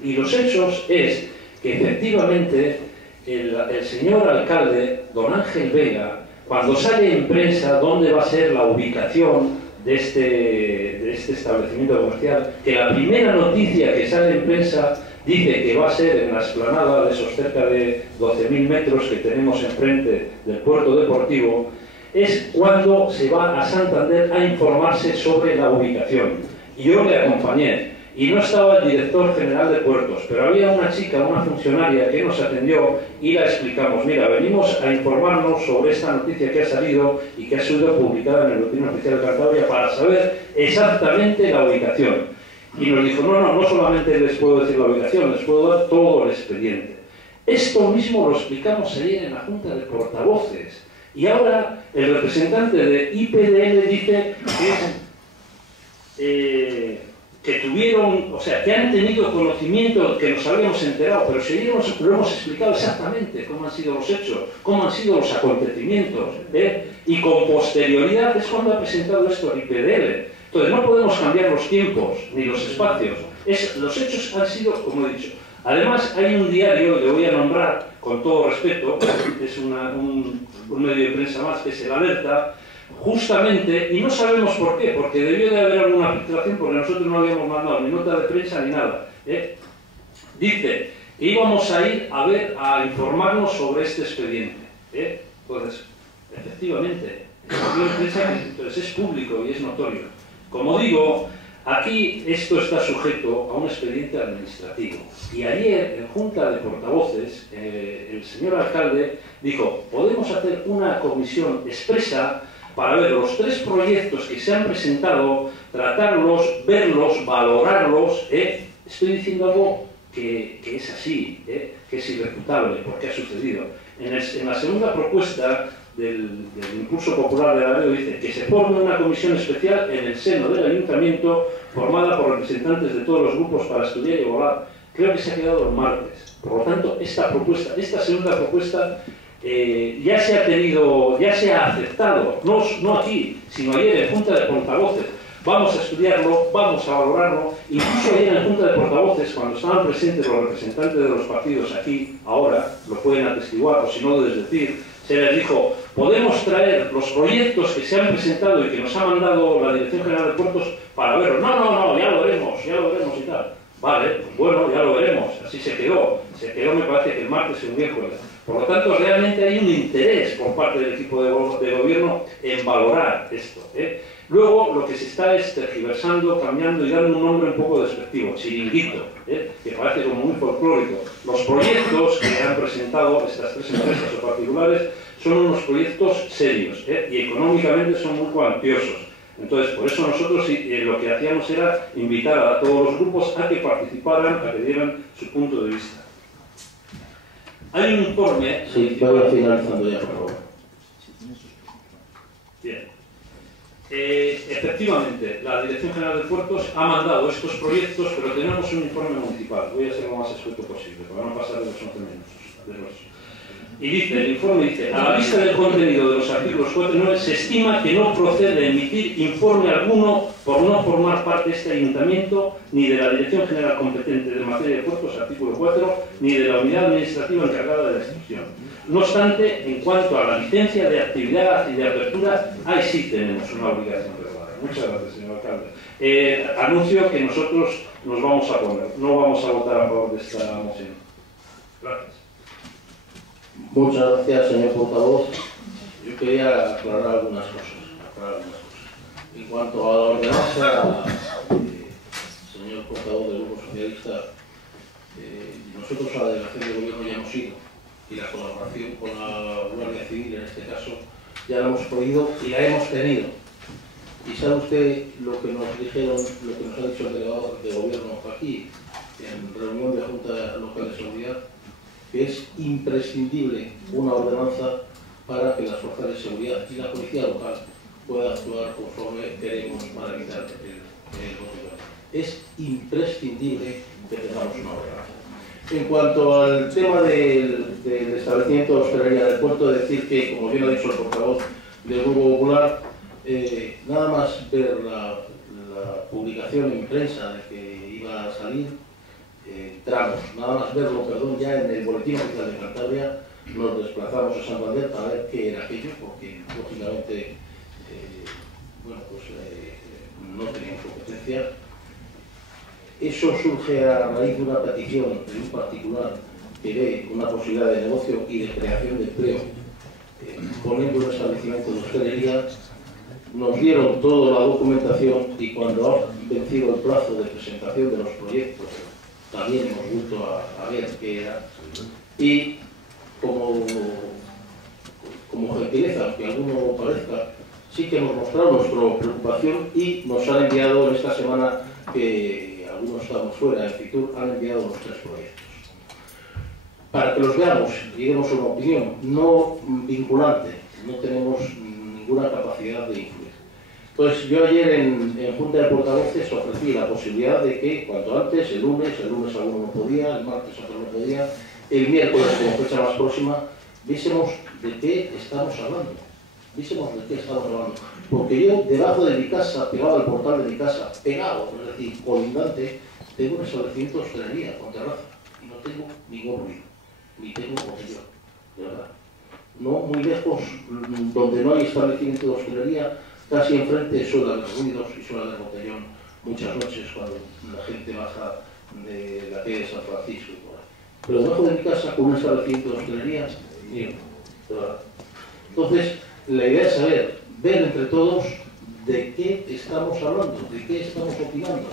Y los hechos es que efectivamente el señor alcalde, don Ángel Vega, cuando sale en prensa dónde va a ser la ubicación de este establecimiento comercial, que la primera noticia que sale en prensa dice que va a ser en la explanada de esos cerca de 12.000 metros que tenemos enfrente del puerto deportivo, es cuando se va a Santander a informarse sobre la ubicación. Y yo le acompañé, y no estaba el director general de puertos, pero había una chica, una funcionaria que nos atendió y la explicamos, mira, venimos a informarnos sobre esta noticia que ha salido y que ha sido publicada en el Boletín Oficial de Cantabria para saber exactamente la ubicación. Y nos dijo, no solamente les puedo decir la ubicación, les puedo dar todo el expediente. Esto mismo lo explicamos ayer en la Junta de Portavoces. Y ahora el representante de IPDL dice que tuvieron, o sea, que han tenido conocimiento, que nos habíamos enterado, pero seguimos, lo hemos explicado exactamente cómo han sido los hechos, cómo han sido los acontecimientos, y con posterioridad es cuando ha presentado esto el IPDL. Entonces no podemos cambiar los tiempos ni los espacios. Los hechos han sido, como he dicho. Además hay un diario, le voy a nombrar con todo respeto, es un medio de prensa más, que es El Alerta, justamente, y no sabemos por qué, porque debió de haber alguna filtración, porque nosotros no habíamos mandado ni nota de prensa ni nada. Dice que íbamos a ir a informarnos sobre este expediente. Entonces, efectivamente, entonces es público y es notorio. Como digo, aquí esto está sujeto a un expediente administrativo. Y ayer, en Junta de Portavoces, el señor alcalde dijo, podemos hacer una comisión expresa para ver los 3 proyectos que se han presentado, tratarlos, verlos, valorarlos. Estoy diciendo algo que es así, que es irrefutable, porque ha sucedido. En la segunda propuesta del Impulso Popular de Laredo dice que se forme una comisión especial en el seno del Ayuntamiento formada por representantes de todos los grupos para estudiar y evaluar. Creo que se ha quedado el martes. Por lo tanto, esta segunda propuesta ya se ha aceptado, no aquí, sino ayer en Junta de Portavoces. Vamos a estudiarlo, vamos a valorarlo. Incluso ayer en Junta de Portavoces, cuando estaban presentes los representantes de los partidos aquí, ahora, lo pueden atestiguar, o si no, desdecir, se les dijo, podemos traer los proyectos que se han presentado y que nos ha mandado la Dirección General de Puertos para verlos. No, ya lo veremos y tal. Vale, pues bueno, ya lo veremos. Así se quedó, me parece que el martes y el miércoles. Por lo tanto, realmente hay un interés por parte del equipo de gobierno en valorar esto. Luego, lo que se está es tergiversando, cambiando y dando un nombre un poco despectivo, chiringuito, que parece como muy folclórico. Los proyectos que han presentado estas 3 empresas o particulares son unos proyectos serios y económicamente son muy cuantiosos. Entonces, por eso nosotros lo que hacíamos era invitar a todos los grupos a que participaran, a que dieran su punto de vista. Hay un informe... Sí, vaya finalizando ya, por favor. Bien. Efectivamente, la Dirección General de Puertos ha mandado estos proyectos, pero tenemos un informe municipal. Voy a ser lo más escueto posible, para no pasar de los 11 minutos. Y dice, el informe dice, a la vista del contenido de los artículos 4 y 9, se estima que no procede emitir informe alguno por no formar parte de este ayuntamiento, ni de la Dirección General competente de materia de puertos, artículo 4, ni de la unidad administrativa encargada de la instrucción. No obstante, en cuanto a la licencia de actividad y de apertura, ahí sí tenemos una obligación regular. Muchas gracias, señor alcalde. Anuncio que nosotros nos vamos a poner, no vamos a votar a favor de esta moción. Gracias. Muchas gracias, señor portavoz. Yo quería aclarar algunas cosas. En cuanto a la ordenanza, señor portavoz del Grupo Socialista, nosotros a la delegación de gobierno ya hemos ido, y la colaboración con la Guardia Civil, en este caso, ya la hemos podido y la hemos tenido. Y sabe usted lo que nos dijeron, lo que nos ha dicho el delegado de gobierno aquí, en reunión de Junta Local de Seguridad, que es imprescindible una ordenanza para que las fuerzas de seguridad y la policía local puedan actuar conforme queremos para evitar el boicot. Es imprescindible que tengamos una ordenanza. En cuanto al tema del establecimiento de hostelería del puerto, decir que, como bien ha dicho el portavoz del Grupo Popular, nada más ver la publicación en prensa de que iba a salir, tramos, nada más verlo, perdón, ya en el Boletín Oficial de Cantabria, nos desplazamos a Santander para ver qué era aquello, porque lógicamente no teníamos competencia. Eso surge a raíz de una petición de un particular que ve una posibilidad de negocio y de creación de empleo, poniendo un establecimiento de hostelería. Nos dieron toda la documentación y cuando ha vencido el plazo de presentación de los proyectos, también hemos vuelto a ver qué era. Y como gentileza, aunque a alguno lo parezca, sí que hemos mostrado nuestra preocupación y nos han enviado en esta semana que algunos estamos fuera, en Fitur han enviado los 3 proyectos. Para que los veamos y lleguemos a una opinión no vinculante, no tenemos ninguna capacidad de influir. Entonces, yo ayer en Junta de Portavoces ofrecí la posibilidad de que cuanto antes, el lunes alguno no podía, el martes otro no podía, el miércoles como fecha más próxima, viésemos de qué estamos hablando. Porque yo, debajo de mi casa, pegado al portal de mi casa, pegado, es decir, colindante, tengo un establecimiento de hostelería con terraza y no tengo ningún ruido, ni tengo botellón, de verdad. No muy lejos, donde no hay establecimiento de hostelería, casi enfrente suele haber ruidos y suele haber botellón muchas noches cuando la gente baja de la calle de San Francisco y por ahí. Pero debajo de mi casa, con un establecimiento de hostelería, mío, de verdad. Entonces, la idea es saber, ver entre todos de qué estamos hablando, de qué estamos opinando.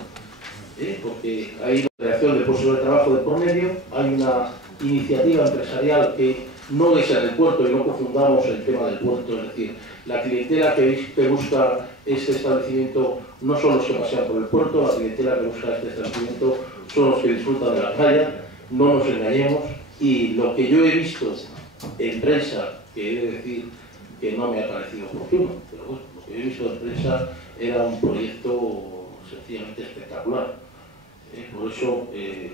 Porque hay una creación de puestos de trabajo de por medio, hay una iniciativa empresarial que no es en el puerto, y no confundamos el tema del puerto, es decir, la clientela que busca este establecimiento no son los que pasean por el puerto, la clientela que busca este establecimiento son los que disfrutan de la playa, no nos engañemos, y lo que yo he visto en prensa, que he de decir que no me ha parecido oportuno, pero bueno, lo que yo he visto en prensa era un proyecto sencillamente espectacular. Por eso,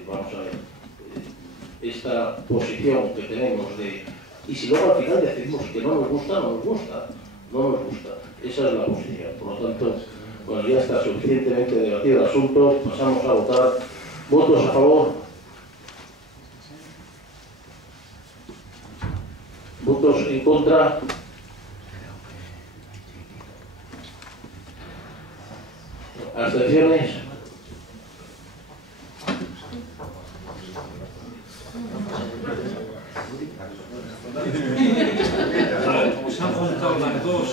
vamos a ver, esta posición que tenemos de... Y si luego al final decidimos que no nos gusta, no nos gusta. Esa es la posición. Por lo tanto, bueno, ya está suficientemente debatido el asunto, pasamos a votar. ¿Votos a favor? ¿Votos en contra? ¿Abstenciones? Como se han juntado las dos,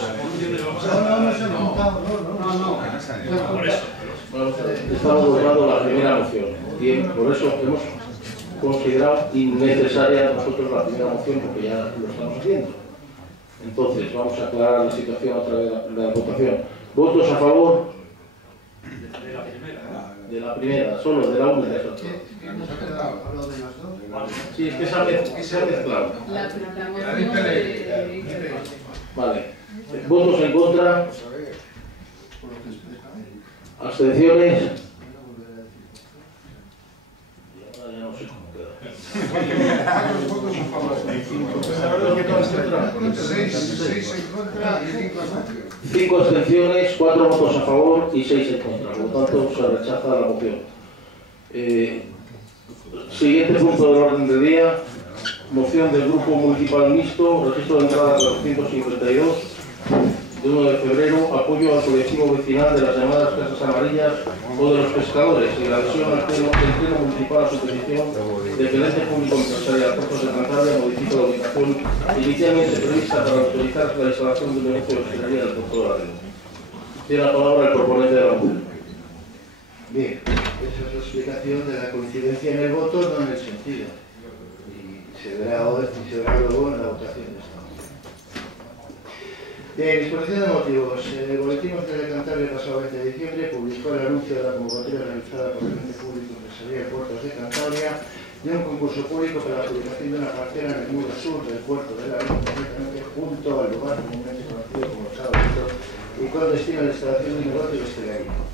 por eso. Estamos votando la primera moción. Bien, por eso hemos considerado innecesaria nosotros la primera moción, porque ya lo estamos haciendo. Entonces, vamos a aclarar la situación a través de la votación. ¿Votos a favor? De la primera, solo de la una de las otras. Sí, es que se ha mezclado. Vale. ¿Votos en contra? ¿Abstenciones? Y ahora ya no sé cómo queda. 5 abstenciones, 4 votos a favor y 6 en contra. Por lo tanto, se rechaza la moción. Siguiente punto del orden del día. Moción del Grupo Municipal Mixto, registro de entrada 452, de 1 de febrero, apoyo al colectivo vecinal de las llamadas Casas Amarillas o de los pescadores y la adhesión al pleno municipal a su petición de que el ente público empresarial Puertos de Cantabria modifique la ubicación inicialmente prevista para autorizar la instalación de un negocio de hostelería del puerto de Laredo. Tiene la palabra el proponente de la moción. Bien, esa es la explicación de la coincidencia en el voto, no en el sentido. Se verá luego en la votación de esta moción. Bien, exposición de motivos. El Boletín Oficial de Cantabria, el pasado 20 de diciembre, publicó el anuncio de la convocatoria realizada por el ente público empresarial Puertos de Cantabria de un concurso público para la adjudicación de una parcela en el muro sur del puerto de Laredo, concretamente junto al lugar comúnmente conocido como Sábado, y con destino a la instalación de un negocio de hostelería.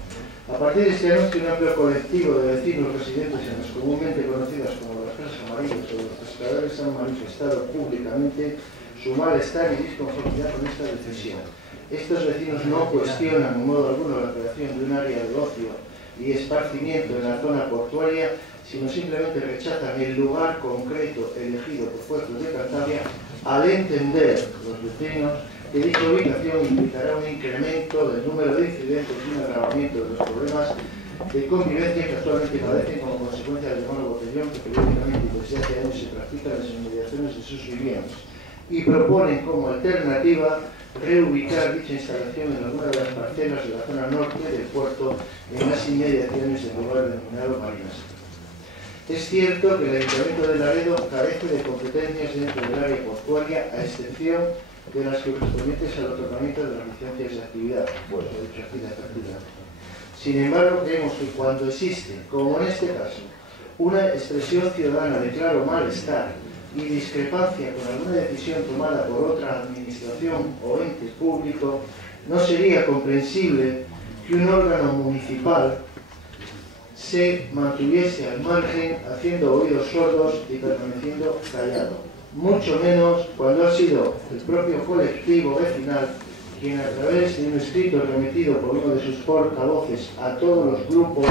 A partir de este anuncio, un amplio colectivo de vecinos residentes en las comúnmente conocidas como las Casas Amarillas o los pescadores han manifestado públicamente su malestar y disconformidad con esta decisión. Estos vecinos no cuestionan en modo alguno la creación de un área de ocio y esparcimiento en la zona portuaria, sino simplemente rechazan el lugar concreto elegido por Puertos de Cantabria, al entender los vecinos que dicha ubicación implicará un incremento del número de incidentes y un agravamiento de los problemas de convivencia que actualmente padecen como consecuencia del llamado botellón que periódicamente desde hace años se practica en las inmediaciones de sus viviendas, y proponen como alternativa reubicar dicha instalación en alguna de las parcelas de la zona norte del puerto en las inmediaciones del lugar denominado Marinas. Es cierto que el Ayuntamiento de Laredo carece de competencias dentro del área portuaria, a excepción de las correspondientes al otorgamiento de las licencias de actividad, bueno, he dicho aquí de apertura. Sin embargo, creemos que cuando existe, como en este caso, una expresión ciudadana de claro malestar y discrepancia con alguna decisión tomada por otra administración o ente público, no sería comprensible que un órgano municipal se mantuviese al margen, haciendo oídos sordos y permaneciendo callado. Mucho menos cuando ha sido el propio colectivo vecinal quien, a través de un escrito remitido por uno de sus portavoces a todos los grupos,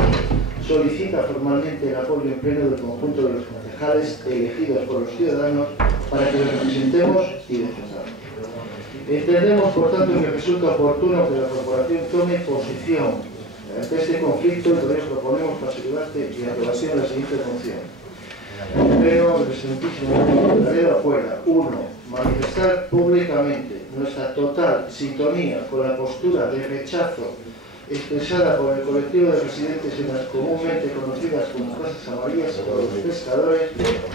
solicita formalmente el apoyo en pleno del conjunto de los concejales elegidos por los ciudadanos para que los representemos y defendamos. Entendemos, por tanto, que resulta oportuno que la corporación tome posición ante este conflicto, y por eso proponemos para su debate y aprobación la siguiente moción. Primero, el excelentísimo Laredo acuerda: 1. Manifestar públicamente nuestra total sintonía con la postura de rechazo expresada por el colectivo de residentes en las comúnmente conocidas como casas amarillas por los pescadores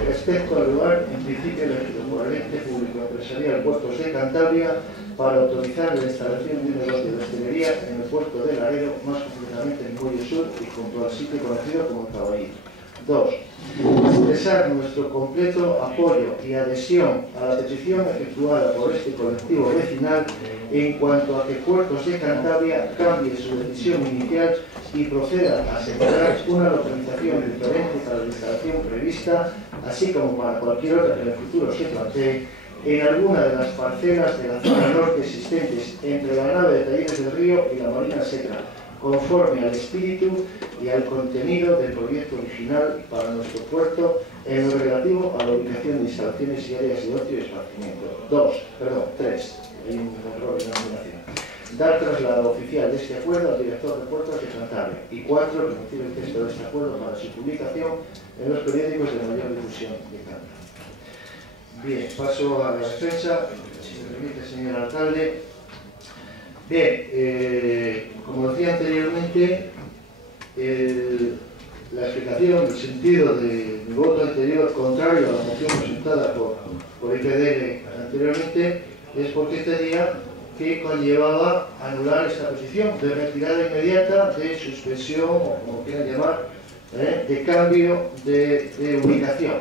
respecto al lugar en principio elegido por el ente público empresarial Puertos de Cantabria para autorizar la instalación de un negocio de hostelería en el puerto de Laredo, más concretamente en Muelle Sur y junto al sitio conocido como El Caballito. 2. Expresar nuestro completo apoyo y adhesión a la petición efectuada por este colectivo vecinal en cuanto a que Puertos de Cantabria cambie su decisión inicial y proceda a separar una localización diferente para la instalación prevista, así como para cualquier otra que en el futuro se plantee, en alguna de las parcelas de la zona norte existentes entre la nave de Talleres del Río y la Marina Seca, conforme al espíritu y al contenido del proyecto original para nuestro puerto en lo relativo a la ubicación de instalaciones y áreas de ocio y esparcimiento. 3. Hay un error de denominación. Dar traslado oficial de este acuerdo al director de Puertos de Cantabria. Y 4. Remitir el texto de este acuerdo para su publicación en los periódicos de mayor difusión de Cantabria. Bien, paso a la defensa, si me permite, señor alcalde. Bien, como decía anteriormente, la explicación, el sentido de mi voto anterior contrario a la moción presentada por IPD anteriormente es porque entendía que conllevaba anular esta posición de retirada inmediata, de suspensión, o como quieran llamar, de cambio de ubicación.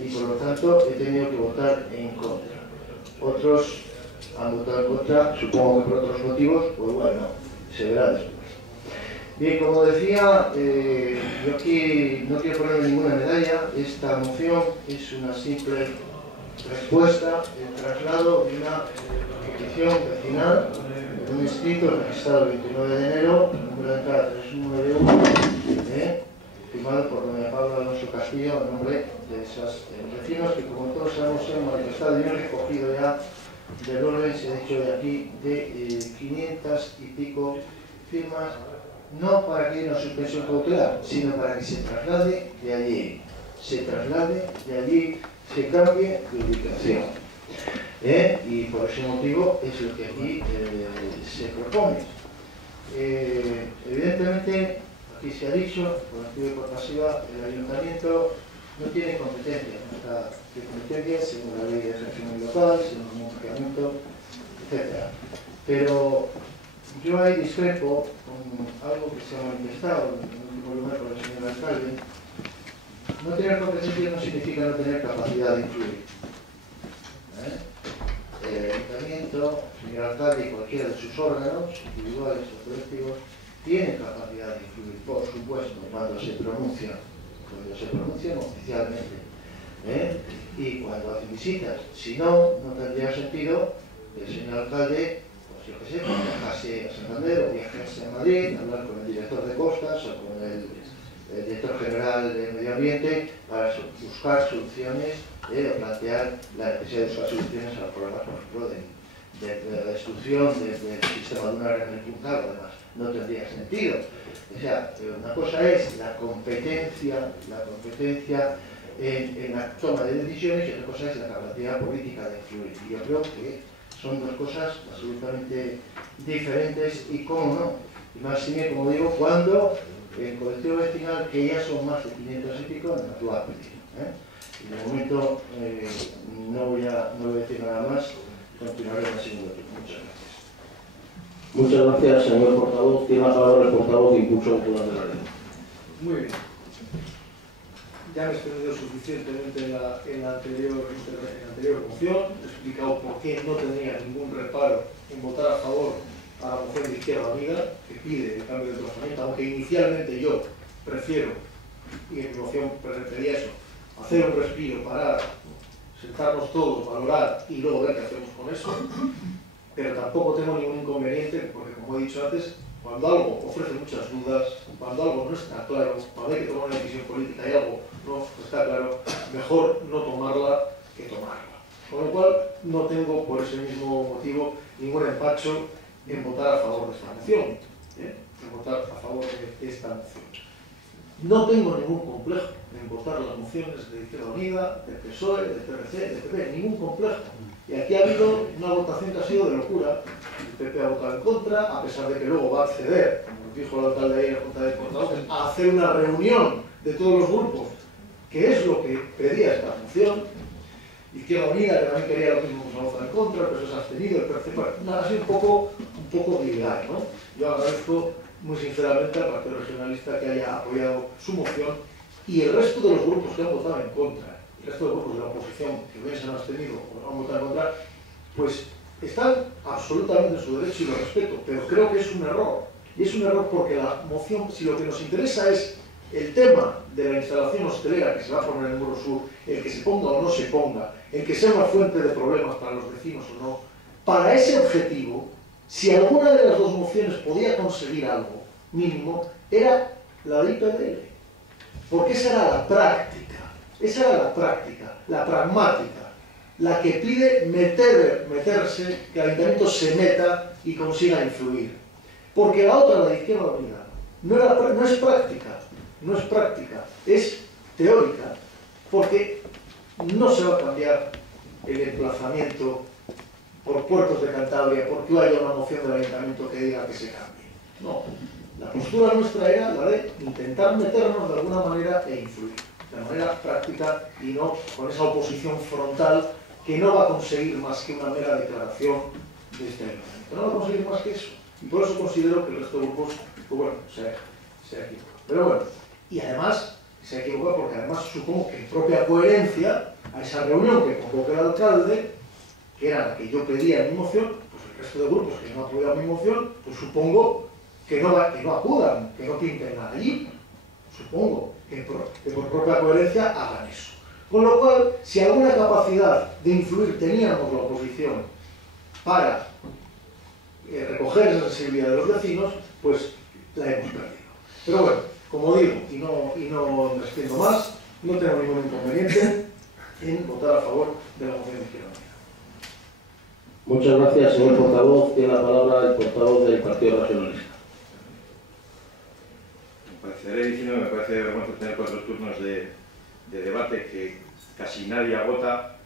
Y por lo tanto he tenido que votar en contra. Otros han votado en contra, supongo que por otros motivos, pues bueno, se verá después. Bien, como decía, yo aquí no quiero ponerle ninguna medalla. Esta moción es una simple respuesta, el traslado de una petición vecinal, de un escrito registrado el 29 de enero, número de entrada 3191, firmado por doña Paula Alonso Castillo, en nombre de esos vecinos que, como todos sabemos, se han manifestado y han recogido ya del orden, se ha dicho de aquí, de 500 y pico firmas, no para que haya una suspensión cautelar, sino para que se traslade de allí, se cambie de ubicación. Y por ese motivo es lo que aquí se propone. Evidentemente, aquí se ha dicho, por activa y por pasiva, el ayuntamiento no tiene competencia, según la ley de régimen local, según el reglamento, etc. Pero yo ahí discrepo con algo que se ha manifestado en el último lugar por el señor alcalde. No tener competencia no significa no tener capacidad de influir. El ayuntamiento, el señor alcalde y cualquiera de sus órganos, individuales o colectivos, tienen capacidad de influir, por supuesto, cuando se pronuncian oficialmente, y cuando hacen visitas. Si no, no tendría sentido que el señor alcalde, pues yo qué sé, viajase a Santander o viajase a Madrid, hablar con el director de costas o con el director general de Medio Ambiente para buscar soluciones, o plantear la necesidad de buscar soluciones a los problemas, por ejemplo, de la destrucción del sistema dunar en el Puntal, además. No tendría sentido. O sea, una cosa es la competencia en la toma de decisiones y otra cosa es la capacidad política de influir. Y yo creo que son dos cosas absolutamente diferentes y cómo no. Y más bien, como digo, cuando el colectivo vecinal, que ya son más de 500 y pico, no lo ha pedido. Y de momento no voy a decir nada más, continuaré en el segundo turno. Muchas gracias. Muchas gracias, señor portavoz. Tiene la palabra el portavoz de Impulso Popular de Laredo. Muy bien. Ya me he extendido suficientemente en la anterior moción. He explicado por qué no tenía ningún reparo en votar a favor a la moción de Izquierda Unida, que pide el cambio de emplazamiento, aunque inicialmente yo prefiero, y en mi moción pedía eso, hacer un respiro, parar, sentarnos todos, valorar y luego ver qué hacemos con eso. Pero tampoco tengo ningún inconveniente, porque como he dicho antes, cuando algo ofrece muchas dudas, cuando algo no está claro, cuando hay que tomar una decisión política y algo no está claro, mejor no tomarla que tomarla. Con lo cual, no tengo por ese mismo motivo ningún empacho en votar a favor de esta moción. En votar a favor de esta moción. No tengo ningún complejo en votar las mociones de Izquierda Unida, del PSOE, del PRC, del PP, ningún complejo. Y aquí ha habido una votación que ha sido de locura. El PP ha votado en contra, a pesar de que luego va a acceder, como nos dijo el alcalde ahí en la Junta de Portavoces, a hacer una reunión de todos los grupos, que es lo que pedía esta moción. Izquierda Unida, que también quería lo mismo, pues ha votado en contra, el PSOE se ha abstenido, el PRC, bueno, nada, así un poco vulgar, ¿no? Yo agradezco muy sinceramente al Partido Regionalista que haya apoyado su moción y el resto de los grupos que han votado en contra, el resto de los grupos de la oposición que bien se han abstenido o han votado en contra, pues están absolutamente en su derecho y lo respeto, pero creo que es un error. Y es un error porque la moción, si lo que nos interesa es el tema de la instalación hostelera que se va a poner en el Muro Sur, el que se ponga o no se ponga, el que sea una fuente de problemas para los vecinos o no, para ese objetivo, si alguna de las dos mociones podía conseguir algo mínimo, era la de IPDL. Porque esa era la práctica, la pragmática, la que pide meterse, que el ayuntamiento se meta y consiga influir. Porque la otra, la de Izquierda Unida, no es práctica, es teórica, porque no se va a cambiar el emplazamiento por puertos de Cantabria porque haya una moción del ayuntamiento que diga que se cambie. No, la postura nuestra era la de intentar meternos de alguna manera e influir, de manera práctica y no con esa oposición frontal que no va a conseguir más que una mera declaración de este ayuntamiento. No va a conseguir más que eso. Y por eso considero que el resto de grupos, pues bueno, se ha equivocado. Pero bueno, y además se ha equivocado porque además supongo que en propia coherencia a esa reunión que convoca el alcalde, que era la que yo pedía en mi moción, pues el resto de grupos que no apoyan mi moción, pues supongo que no acudan, que no pinten nada allí. Supongo que por propia coherencia hagan eso. Con lo cual, si alguna capacidad de influir teníamos la oposición para recoger esa sensibilidad de los vecinos, pues la hemos perdido. Pero bueno, como digo, y no me extiendo más, no tengo ningún inconveniente en votar a favor de la moción de Izquierda Unida. Muchas gracias, señor portavoz. Tiene la palabra el portavoz del Partido Regionalista. Empezaré diciendo que me parece vergonzoso tener 4 turnos de debate que casi nadie agota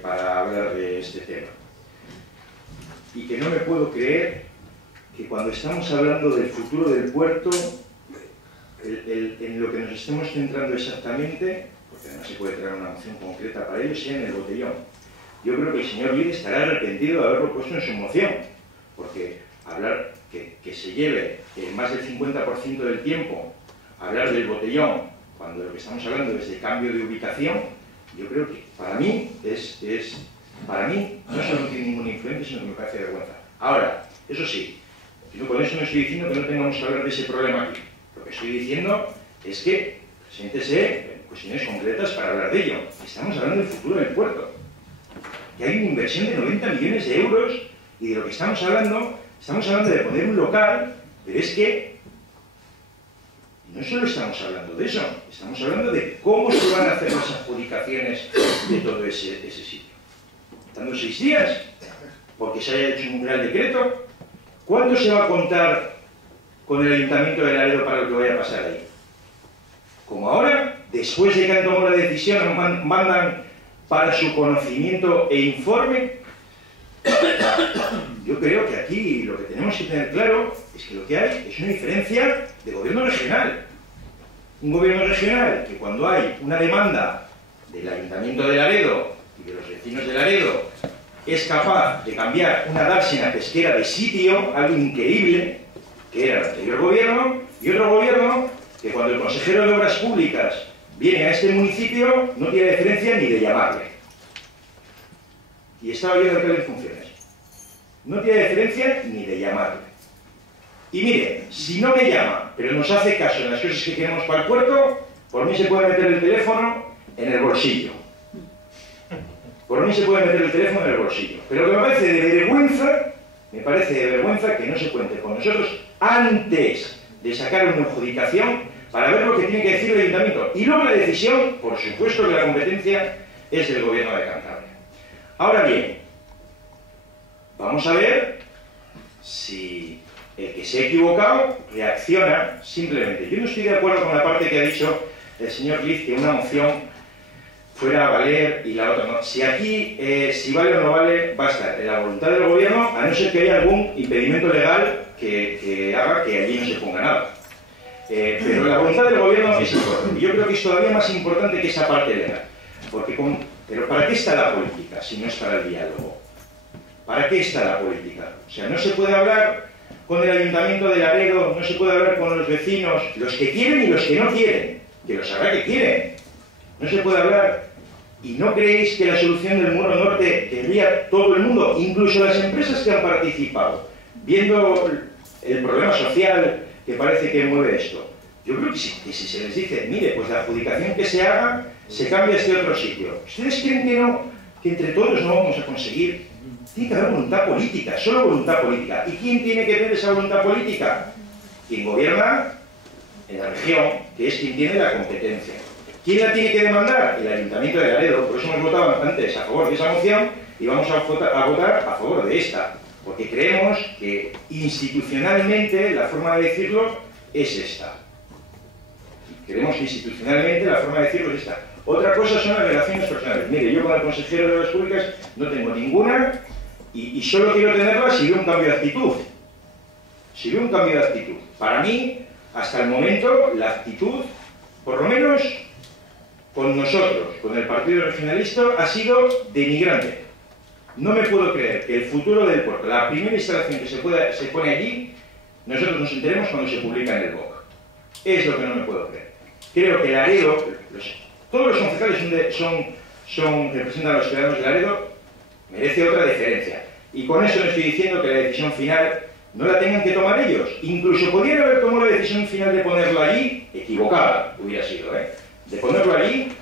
para hablar de este tema. Y que no me puedo creer que cuando estamos hablando del futuro del puerto, en lo que nos estemos centrando exactamente, porque no se puede traer una moción concreta para ello, sea en el botellón. Yo creo que el señor Líder estará arrepentido de haberlo puesto en su moción, porque hablar que se lleve más del 50% del tiempo a hablar del botellón, cuando lo que estamos hablando es de cambio de ubicación, yo creo que para mí para mí no solo no tiene ninguna influencia, sino que me parece vergüenza. Ahora, eso sí, yo con eso no estoy diciendo que no tengamos que hablar de ese problema aquí. Lo que estoy diciendo es que siéntese cuestiones concretas para hablar de ello. Estamos hablando del futuro del puerto. Que hay una inversión de 90 millones de euros y de lo que estamos hablando de poner un local, pero es que no solo estamos hablando de eso, estamos hablando de cómo se van a hacer las adjudicaciones de todo ese sitio. Dando 6 días, porque se haya hecho un real decreto. ¿Cuánto se va a contar con el Ayuntamiento de Laredo para lo que vaya a pasar ahí? Como ahora, después de que han tomado la decisión, mandan para su conocimiento e informe. Yo creo que aquí lo que tenemos que tener claro es que lo que hay es una diferencia de gobierno regional. Un gobierno regional que cuando hay una demanda del Ayuntamiento de Laredo y de los vecinos de Laredo es capaz de cambiar una dársena pesquera de sitio, algo increíble, que era el anterior gobierno, y otro gobierno que cuando el consejero de Obras Públicas viene a este municipio no tiene deferencia ni de llamarle. Y estaba yo de alcalde en funciones. No tiene deferencia ni de llamarle. Y mire, si no me llama, pero nos hace caso en las cosas que queremos para el puerto, por mí se puede meter el teléfono en el bolsillo. Por mí se puede meter el teléfono en el bolsillo. Pero lo que me parece de vergüenza que no se cuente con nosotros antes de sacar una adjudicación para ver lo que tiene que decir el ayuntamiento. Y luego la decisión, por supuesto que la competencia es del gobierno de Cantabria. Ahora bien, vamos a ver si el que se ha equivocado reacciona simplemente. Yo no estoy de acuerdo con la parte que ha dicho el señor Liz, que una moción fuera a valer y la otra no. Si aquí, si vale o no vale, va a estar en la voluntad del gobierno, a no ser que haya algún impedimento legal que haga que allí no se ponga nada. Pero la voluntad del gobierno es importante. Yo creo que es todavía más importante que esa parte legal. Pero ¿para qué está la política si no es para el diálogo? ¿Para qué está la política? O sea, no se puede hablar con el Ayuntamiento de Laredo, no se puede hablar con los vecinos, los que quieren y los que no quieren, que los habrá que quieren. No se puede hablar. ¿Y no creéis que la solución del muro norte querría todo el mundo, incluso las empresas que han participado, viendo el problema social que parece que mueve esto? Yo creo que si se les dice, mire, pues la adjudicación que se haga, se cambia a este otro sitio. ¿Ustedes creen que no, que entre todos no vamos a conseguir? Tiene que haber voluntad política, solo voluntad política. ¿Y quién tiene que tener esa voluntad política? Quien gobierna en la región, que es quien tiene la competencia. ¿Quién la tiene que demandar? El Ayuntamiento de Laredo. Por eso hemos votado antes a favor de esa moción y vamos a votar a favor de esta. Porque creemos que institucionalmente la forma de decirlo es esta. Creemos que institucionalmente la forma de decirlo es esta. Otra cosa son las relaciones personales. Mire, yo con el consejero de Obras Públicas no tengo ninguna y solo quiero tenerla si veo un cambio de actitud. Si veo un cambio de actitud. Para mí, hasta el momento, la actitud, por lo menos con nosotros, con el Partido Regionalista, ha sido denigrante. No me puedo creer que el futuro del puerto, la primera instalación que se pone allí, nosotros nos enteremos cuando se publica en el BOC. Es lo que no me puedo creer. Creo que Laredo, todos los concejales representan a los ciudadanos de Laredo, merece otra deferencia. Y con eso no estoy diciendo que la decisión final no la tengan que tomar ellos. Incluso podrían haber tomado la decisión final de ponerlo allí, equivocada hubiera sido, de ponerlo allí,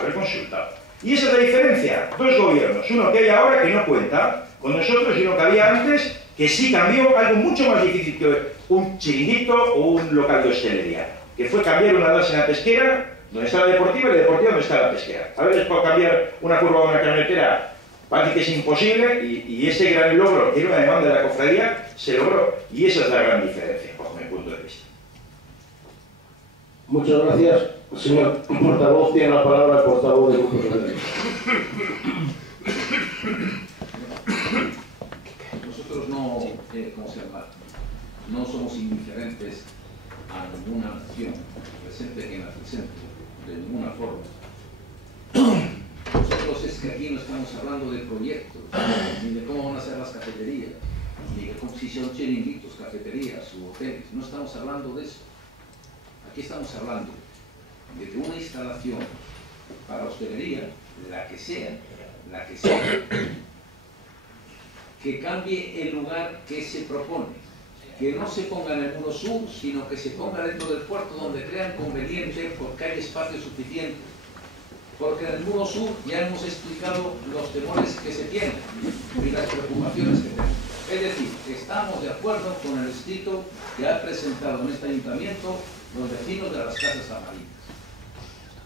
haber consultado. Y esa es la diferencia. Dos gobiernos, uno que hay ahora que no cuenta con nosotros y uno que había antes que sí cambió algo mucho más difícil que un chiringuito o un local de hostelería, que fue cambiar una dársena pesquera donde está la deportiva y la deportiva donde está la pesquera. A veces puedo cambiar una curva o una camionetera, parece que es imposible y ese gran logro, que era una demanda de la cofradía, se logró. Y esa es la gran diferencia, bajo mi punto de vista. Muchas gracias. Señor portavoz, tiene la palabra el portavoz del Grupo Socialista. Nosotros no, ¿cómo se llama? No somos indiferentes a ninguna nación presente en la presente, de ninguna forma. Nosotros es que aquí no estamos hablando de proyectos, ni de cómo van a ser las cafeterías, ni de cómo si son chiringuitos, cafeterías u hoteles. No estamos hablando de eso. Aquí estamos hablando de que una instalación para hostelería, la que sea, que cambie el lugar que se propone, que no se ponga en el muro sur, sino que se ponga dentro del puerto donde crean conveniente porque hay espacio suficiente. Porque en el muro sur ya hemos explicado los temores que se tienen y las preocupaciones que tenemos. Es decir, estamos de acuerdo con el escrito que ha presentado en este ayuntamiento los vecinos de las casas amarillas,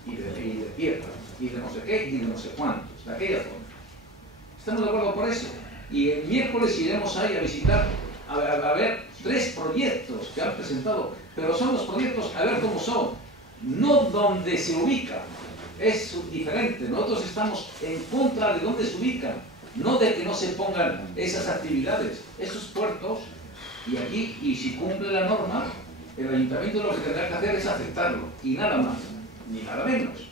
y de piedra, y de no sé qué, y de no sé cuántos, de aquella zona. Estamos de acuerdo por eso. Y el miércoles iremos ahí a visitar, a ver 3 proyectos que han presentado, pero son los proyectos a ver cómo son, no donde se ubican. Es diferente. Nosotros estamos en contra de dónde se ubican, no de que no se pongan esas actividades, esos puertos, y aquí, y si cumple la norma, el ayuntamiento lo que tendrá que hacer es aceptarlo, y nada más, ni nada menos,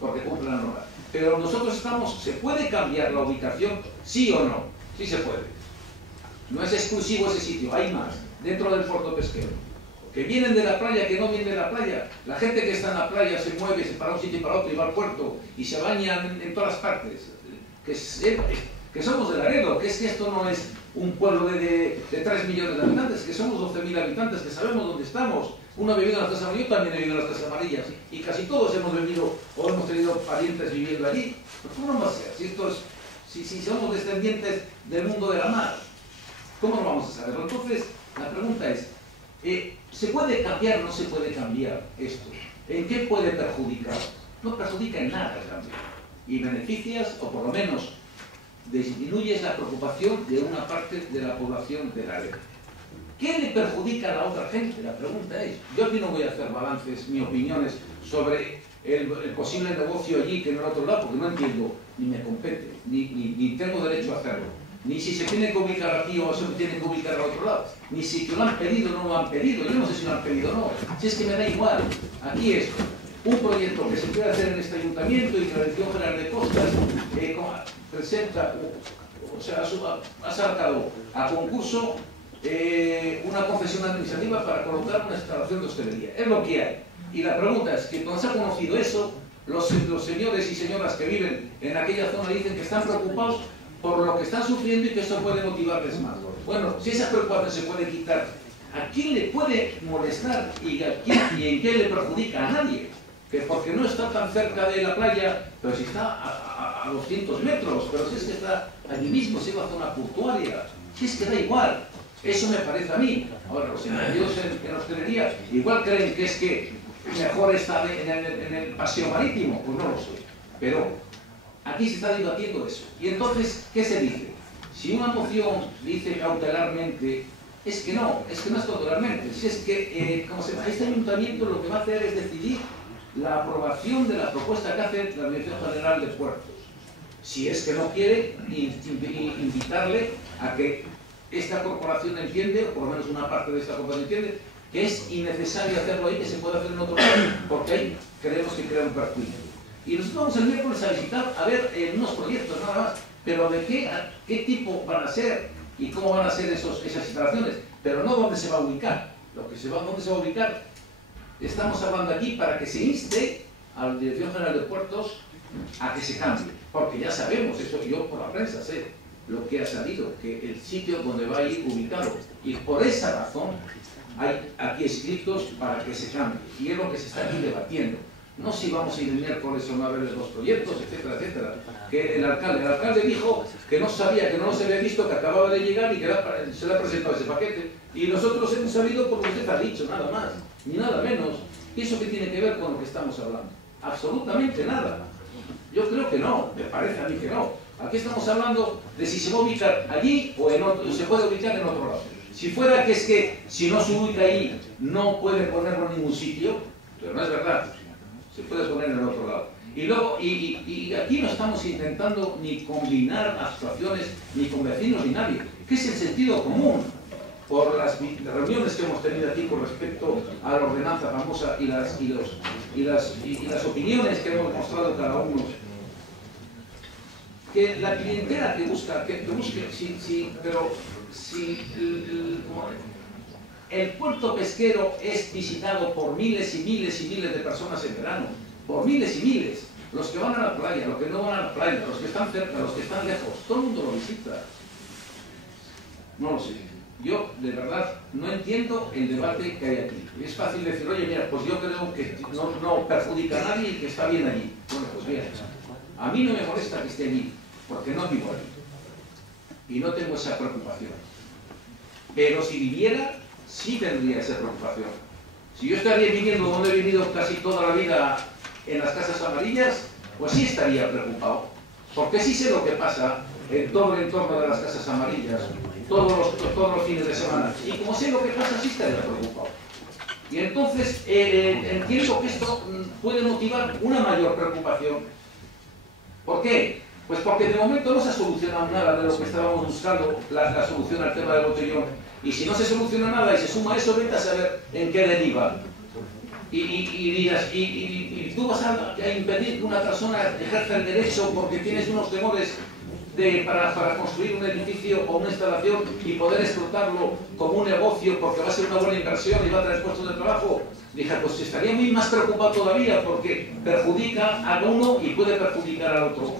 porque cumple la norma. Pero nosotros se puede cambiar la ubicación ¿Sí o no? Sí se puede. No es exclusivo ese sitio, hay más, dentro del puerto pesquero. Que vienen de la playa, que no vienen de la playa. La gente que está en la playa se mueve, se para un sitio y para otro y va al puerto y se bañan en todas las partes. Que somos de Laredo, que es que esto no es un pueblo de 3 millones de habitantes, que somos 12.000 habitantes, que sabemos dónde estamos. Uno ha vivido en las Casas Amarillas, yo también he vivido en las Casas Amarillas, y casi todos hemos vivido o hemos tenido parientes viviendo allí. ¿Cómo no va a ser? Si somos descendientes del mundo de la mar, ¿cómo no vamos a saberlo? Entonces, la pregunta es, ¿se puede cambiar o no se puede cambiar esto? ¿En qué puede perjudicar? No perjudica en nada el cambio. Y beneficias, o por lo menos disminuyes la preocupación de una parte de la población de la red. ¿Qué le perjudica a la otra gente? La pregunta es, yo aquí no voy a hacer balances ni opiniones sobre el posible negocio allí que en el otro lado, porque no entiendo, ni me compete, ni tengo derecho a hacerlo, ni si se tiene que ubicar aquí o se tiene que ubicar al otro lado, ni si lo han pedido o no lo han pedido, yo no sé si lo han pedido o no, si es que me da igual. Aquí es un proyecto que se puede hacer en este ayuntamiento y que la Dirección General de Costas presenta, o sea, ha sacado a concurso una concesión administrativa para colocar una instalación de hostelería. Es lo que hay. Y la pregunta es que cuando se ha conocido eso, los señores y señoras que viven en aquella zona dicen que están preocupados por lo que están sufriendo y que eso puede motivarles más. Bueno, si esa preocupación se puede quitar, ¿a quién le puede molestar y en qué le perjudica? A nadie. Que porque no está tan cerca de la playa, pero si está a 200 metros, pero si es que está allí mismo, si es la zona portuaria, si es que da igual. Eso me parece a mí. Ahora, los entendidos en hostelería igual creen que es que mejor está en el paseo marítimo, pues no lo sé. Pero aquí se está debatiendo eso. Y entonces, ¿qué se dice? Si una moción dice cautelarmente, es que no es cautelarmente. Si es que, ¿cómo se llama? Este ayuntamiento lo que va a hacer es decidir la aprobación de la propuesta que hace la Dirección General de Puertos. Si es que no quiere, invitarle a que esta corporación entiende, o por lo menos una parte de esta corporación entiende, que es innecesario hacerlo ahí, que se puede hacer en otro lado, porque ahí creemos que crea un perjuicio. Y nosotros vamos el miércoles a visitar, a ver unos proyectos nada más, pero de qué tipo van a ser y cómo van a ser esas instalaciones, pero no dónde se va a ubicar. Dónde se va a ubicar, estamos hablando aquí para que se inste a la Dirección General de Puertos a que se cambie, porque ya sabemos, eso yo por la prensa sé lo que ha salido, que el sitio donde va a ir ubicado, y por esa razón hay aquí escritos para que se cambie, y es lo que se está aquí debatiendo. No si vamos a ir el miércoles o no a ver los proyectos, etcétera, etcétera. Que el alcalde dijo que no sabía, que no los había visto, que acababa de llegar y que se le ha presentado ese paquete. Y nosotros hemos sabido por lo que usted ha dicho, nada más, ni nada menos. ¿Y eso qué tiene que ver con lo que estamos hablando? Absolutamente nada. Yo creo que no, me parece a mí que no. Aquí estamos hablando de si se va a ubicar allí o en otro, se puede ubicar en otro lado. Si fuera que es que si no se ubica allí no puede ponerlo en ningún sitio, pero no es verdad. Se puede poner en el otro lado. Y luego, y aquí no estamos intentando ni combinar actuaciones ni con vecinos ni nadie, que es el sentido común. Por las reuniones que hemos tenido aquí con respecto a la ordenanza famosa y las opiniones que hemos mostrado cada uno, que la clientela que busca, que busque, pero si el puerto pesquero es visitado por miles y miles y miles de personas en verano, por miles y miles, los que van a la playa, los que no van a la playa, los que están cerca, los que están lejos, todo el mundo lo visita. No lo sé. Yo, de verdad, no entiendo el debate que hay aquí. Es fácil decir, oye, mira, pues yo creo que no perjudica a nadie y que está bien allí. Bueno, pues bien, a mí no me molesta que esté allí, porque no vivo allí. Y no tengo esa preocupación. Pero si viviera, sí tendría esa preocupación. Si yo estaría viviendo donde he vivido casi toda la vida en las Casas Amarillas, pues sí estaría preocupado. Porque sí sé lo que pasa en todo el entorno de las Casas Amarillas, todos los fines de semana. Y como sé lo que pasa, sí estaría preocupado. Y entonces entiendo que esto puede motivar una mayor preocupación. ¿Por qué? Pues porque de momento no se ha solucionado nada de lo que estábamos buscando, la solución al tema del botellón. Y si no se soluciona nada y se suma eso, vete a saber en qué deriva. Y tú vas a impedir que una persona ejerza el derecho porque tienes unos temores para construir un edificio o una instalación y poder explotarlo como un negocio porque va a ser una buena inversión y va a traer puestos de trabajo? Dije, pues estaría muy más preocupado todavía porque perjudica a uno y puede perjudicar al otro.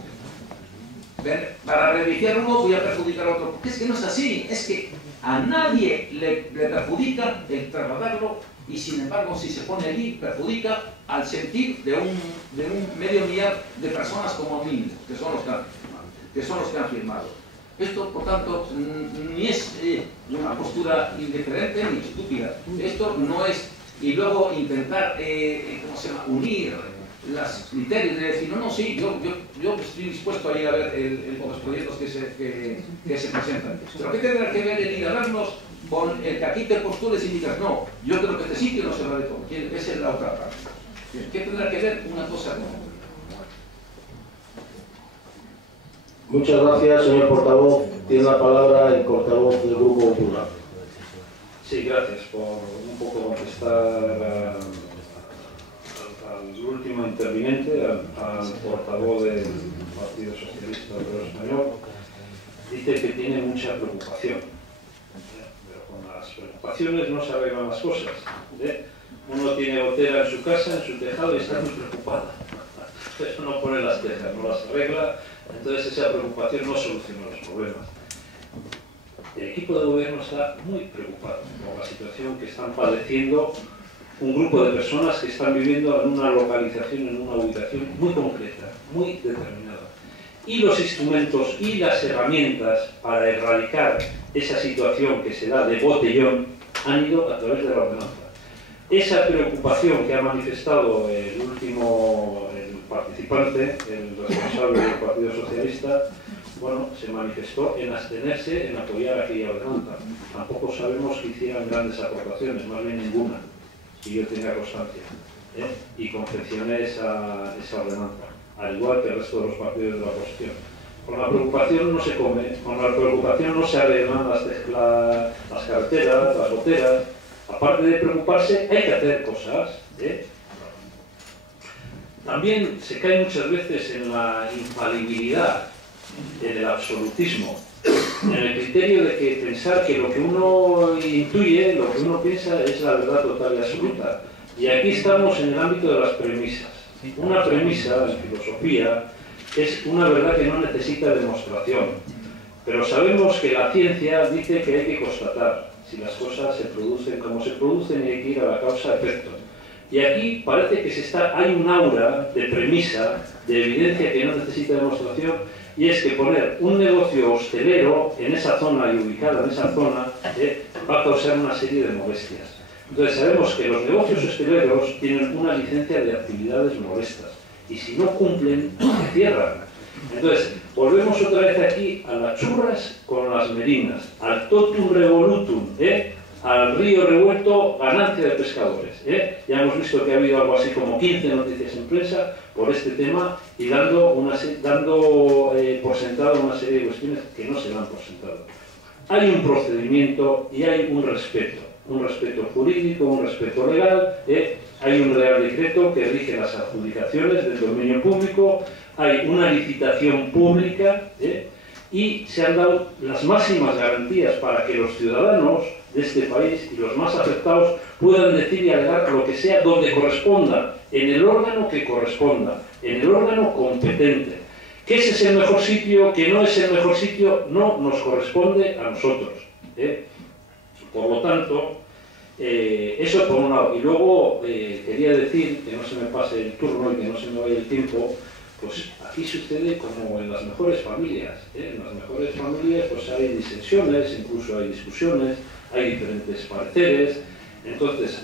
Para beneficiar a uno voy a perjudicar al otro. Porque es que no es así, es que a nadie le perjudica el trasladarlo y sin embargo si se pone allí perjudica al sentir de un medio millar de personas como mínimo, que son los que han firmado. Esto, por tanto, ni es una postura indiferente ni estúpida. Esto no es... Y luego intentar, ¿cómo se llama?, unir los criterios de decir, no, sí, yo estoy dispuesto a ir a ver los proyectos que se presentan. Pero ¿qué tendrá que ver el ir a verlos con el que aquí te postules y digas, no, yo creo que este sitio no se va de todo? Esa es la otra parte. ¿Qué tendrá que ver una cosa con otra? Muchas gracias, señor portavoz. Tiene la palabra el portavoz del Grupo Popular. Sí, gracias por un poco contestar al último interviniente, al portavoz del Partido Socialista Obrero Español. Dice que tiene mucha preocupación, pero con las preocupaciones no se arreglan las cosas. Uno tiene gotera en su casa, en su tejado, y está muy preocupado. Eso no pone las tejas, no las arregla, entonces esa preocupación no soluciona los problemas. El equipo de gobierno está muy preocupado por la situación que están padeciendo un grupo de personas que están viviendo en una localización, en una ubicación muy concreta, muy determinada. Y los instrumentos y las herramientas para erradicar esa situación que se da de botellón han ido a través de la ordenanza. Esa preocupación que ha manifestado el último participante, el responsable del Partido Socialista, bueno, se manifestó en abstenerse en apoyar aquella ordenanza. Tampoco sabemos que hicieran grandes aportaciones, más bien ninguna, si yo tenga constancia, y confeccioné esa ordenanza, al igual que el resto de los partidos de la oposición. Con la preocupación no se come, con la preocupación no se arreglan las carreteras, las goteras. Aparte de preocuparse, hay que hacer cosas. También se cae muchas veces en la infalibilidad, en el absolutismo, en el criterio de que pensar que lo que uno intuye, lo que uno piensa, es la verdad total y absoluta. Y aquí estamos en el ámbito de las premisas. Una premisa en filosofía es una verdad que no necesita demostración, pero sabemos que la ciencia dice que hay que constatar si las cosas se producen como se producen y hay que ir a la causa-efecto. Y aquí parece que hay un aura de premisa, de evidencia que no necesita demostración, y es que poner un negocio hostelero en esa zona y ubicado en esa zona va a causar una serie de molestias. Entonces sabemos que los negocios hosteleros tienen una licencia de actividades molestas y si no cumplen, se cierran. Entonces, volvemos otra vez aquí a las churras con las merinas, al totum revolutum, al río revuelto, ganancia de pescadores. Ya hemos visto que ha habido algo así como 15 noticias en prensa por este tema y dando por sentado una serie de cuestiones que no se dan por sentado. Hay un procedimiento y hay un respeto jurídico, un respeto legal, hay un real decreto que rige las adjudicaciones del dominio público, hay una licitación pública y se han dado las máximas garantías para que los ciudadanos de este país y los más afectados puedan decir y alegar lo que sea donde corresponda, en el órgano que corresponda, en el órgano competente. Que ese es el mejor sitio, que no es el mejor sitio, no nos corresponde a nosotros. Por lo tanto, eso por un lado. Y luego quería decir, que no se me pase el turno y que no se me vaya el tiempo, pues aquí sucede como en las mejores familias. En las mejores familias pues hay disensiones, incluso hay discusiones, hay diferentes pareceres. Entonces,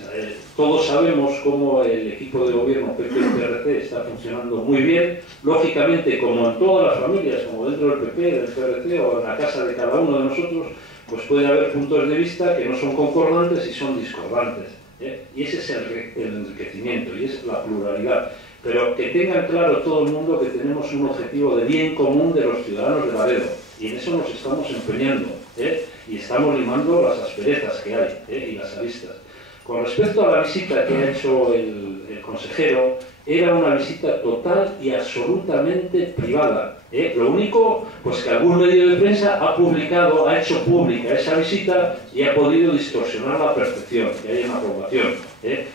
todos sabemos cómo el equipo de gobierno PP y PRC está funcionando muy bien. Lógicamente, como en todas las familias, como dentro del PP, del PRC o en la casa de cada uno de nosotros, pues puede haber puntos de vista que no son concordantes y son discordantes. Y ese es el enriquecimiento y es la pluralidad. Pero que tengan claro todo el mundo que tenemos un objetivo de bien común de los ciudadanos de Laredo. Y en eso nos estamos empeñando. Y estamos limando las asperezas que hay y las aristas. Con respecto a la visita que ha hecho el consejero, era una visita total y absolutamente privada. Lo único, pues que algún medio de prensa ha publicado, ha hecho pública esa visita y ha podido distorsionar la percepción, que hay una aprobación.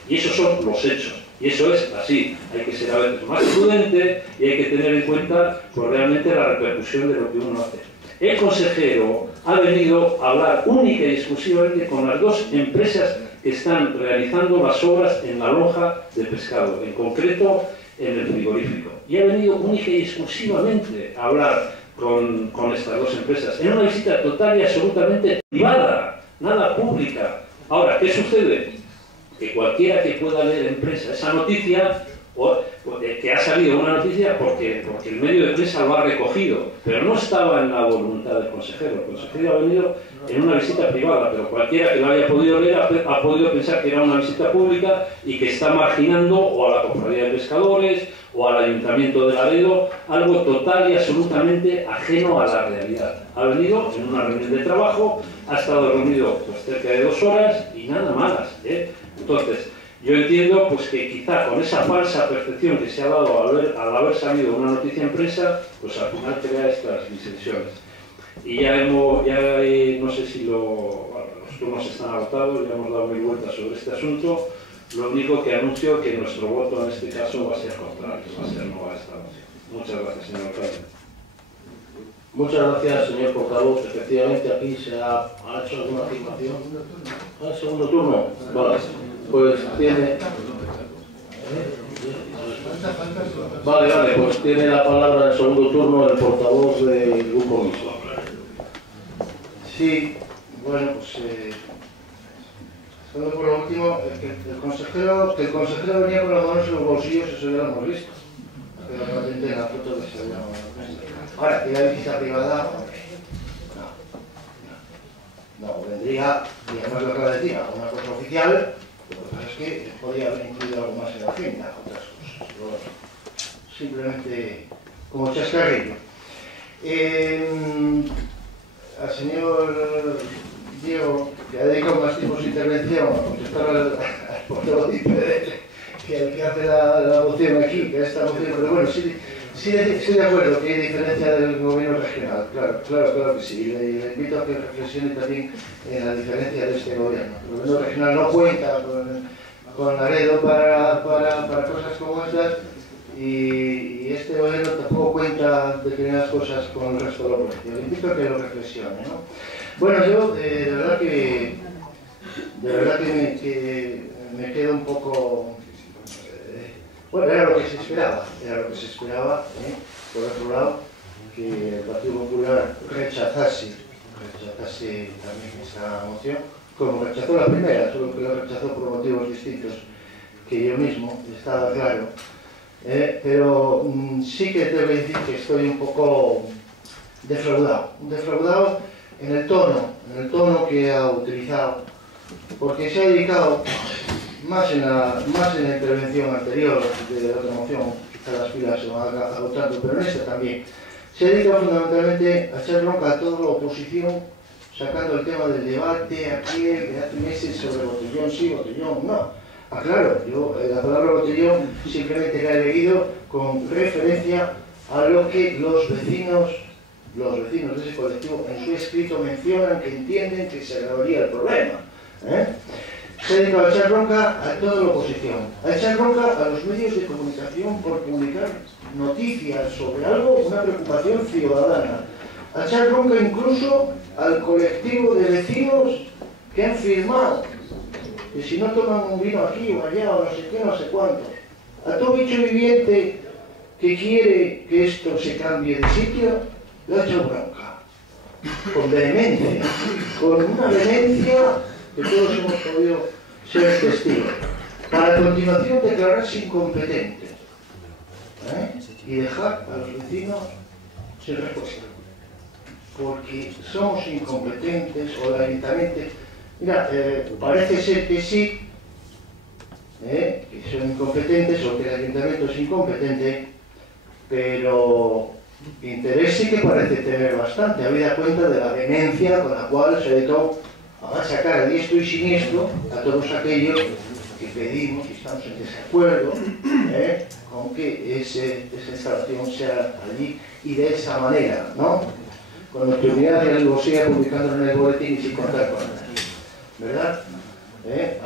Y esos son los hechos. Y eso es así. Hay que ser a veces más prudente y hay que tener en cuenta pues, realmente la repercusión de lo que uno hace. El consejero ha venido a hablar única y exclusivamente con las dos empresas que están realizando las obras en la lonja de pescado, en concreto en el frigorífico. Y ha venido única y exclusivamente a hablar con estas dos empresas, en una visita total y absolutamente privada, nada pública. Ahora, ¿qué sucede? Que cualquiera que pueda leer en prensa esa noticia, o que ha salido una noticia porque el medio de prensa lo ha recogido, pero no estaba en la voluntad del consejero. El consejero ha venido en una visita privada, pero cualquiera que lo haya podido leer ha podido pensar que era una visita pública y que está marginando o a la cofradía de pescadores o al Ayuntamiento de Laredo, algo total y absolutamente ajeno a la realidad. Ha venido en una reunión de trabajo, ha estado reunido pues, cerca de 2 horas y nada más. Entonces, yo entiendo pues, que quizá con esa falsa percepción que se ha dado al haber salido una noticia en prensa, pues al final crea estas disensiones. Y ya no sé si los turnos están agotados, ya hemos dado 1000 vueltas sobre este asunto. Lo único que anuncio que nuestro voto en este caso va a ser contrario, va a ser no a esta moción. Muchas gracias, señor alcalde. Muchas gracias, señor portavoz. Efectivamente, aquí se ha hecho alguna afirmación. ¿El segundo turno? Vale. Pues tiene... Vale, pues tiene la palabra en el segundo turno el portavoz del Grupo Mixto. Sí, bueno, pues... solo por lo último, que el consejero venía con las manos en los bolsillos, eso ya lo hemos visto. Pero patente en la foto que se veía. Ahora, que la visita privada, no, vendría, y además lo acaba de decir, una cosa oficial. Lo que pasa es que podría haber incluido algo más en la agenda, otras cosas. Pero simplemente como chascarrillo. Al señor Diego, que ha dedicado más tiempo su intervención a contestar al portavoz que al que hace la moción aquí, que esta moción, pero bueno, sí de acuerdo que hay diferencia del gobierno regional, claro que sí, le invito a que reflexione también en la diferencia de este gobierno. El gobierno regional no cuenta con Laredo para cosas como estas y este gobierno tampoco cuenta determinadas cosas con el resto de la oposición. Le invito a que lo reflexione, ¿no? Bueno, yo de verdad que me quedo un poco... Bueno, era lo que se esperaba, por otro lado, que el Partido Popular rechazase también esta moción, como rechazó la primera, solo que la rechazó por motivos distintos que yo mismo, estaba claro. Pero sí que tengo que decir que estoy un poco defraudado en el tono que ha utilizado, porque se ha dedicado más en la intervención anterior de la otra moción, quizá las filas se van agotando, pero en esta también. Se ha dedicado fundamentalmente a echar bronca a toda la oposición, sacando el tema del debate aquí de hace meses sobre botellón sí, botellón no. Claro, yo la palabra botellón simplemente la he leído con referencia a lo que los vecinos de ese colectivo en su escrito mencionan, que entienden que se agravaría el problema. Se ha dedicado a echar bronca a toda la oposición, a echar bronca a los medios de comunicación por publicar noticias sobre algo, una preocupación ciudadana, a echar bronca incluso al colectivo de vecinos que han firmado que si no toman un vino aquí o allá o no sé qué, no sé cuántos, a todo bicho viviente que quiere que esto se cambie de sitio, le ha hecho bronca, con vehemencia, con una vehemencia que todos hemos podido ser testigos, para a continuación declararse incompetentes y dejar a los vecinos sin respuesta, porque somos incompetentes o el ayuntamiento. Mira, parece ser que sí, que son incompetentes o que el ayuntamiento es incompetente, pero interés sí que parece tener bastante, habida cuenta de la vehemencia con la cual se dedicó a machacar a diestro y siniestro a todos aquellos que pedimos y estamos en desacuerdo con que esa instalación sea allí y de esa manera, ¿no? Con la prioridad de algo siga publicando en el boletín y sin contar con nada, ¿verdad?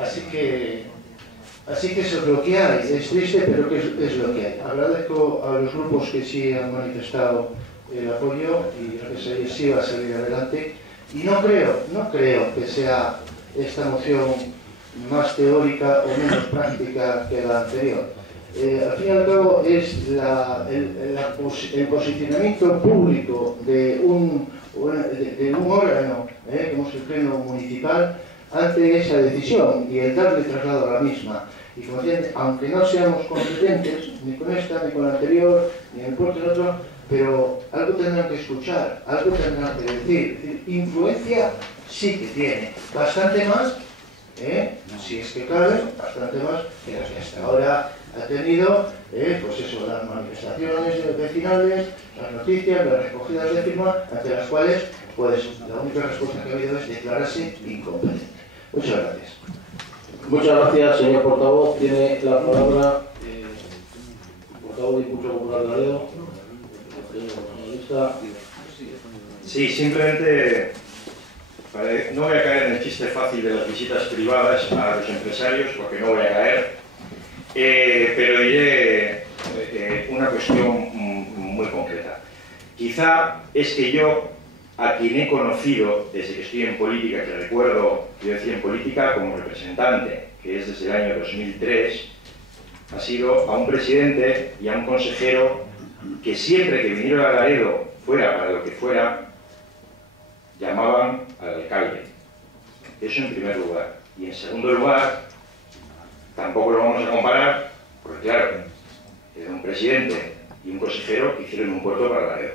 Así que eso es lo que hay. Es triste, pero que es lo que hay. Agradezco a los grupos que sí han manifestado el apoyo y que sí va a salir adelante. Y no creo que sea esta moción más teórica o menos práctica que la anterior. Al fin y al cabo es el posicionamiento público de un órgano, como es el pleno municipal, ante esa decisión y el darle traslado a la misma. Y como decían, aunque no seamos competentes ni con esta, ni con la anterior, ni en el puerto del otro, pero algo tendrán que escuchar, algo tendrán que decir. Es decir, influencia sí que tiene, bastante más, si es que cabe, bastante más que la que hasta ahora ha tenido, pues eso, las manifestaciones vecinales, las noticias, las recogidas de firma, ante las cuales, pues, la única respuesta que ha habido es declararse incompetente. Muchas gracias. Muchas gracias, señor portavoz. Tiene la palabra el portavoz de Impulso Popular de Laredo. Sí, simplemente no voy a caer en el chiste fácil de las visitas privadas a los empresarios, porque no voy a caer, pero diré una cuestión muy concreta. Quizá es que yo, a quien he conocido desde que estoy en política, que recuerdo, yo decía en política como representante, que es desde el año 2003, ha sido a un presidente y a un consejero que siempre que vinieron a Laredo, fuera para lo que fuera, llamaban al alcalde. Eso en primer lugar. Y en segundo lugar, tampoco lo vamos a comparar, porque claro, era un presidente y un consejero que hicieron un puerto para Laredo.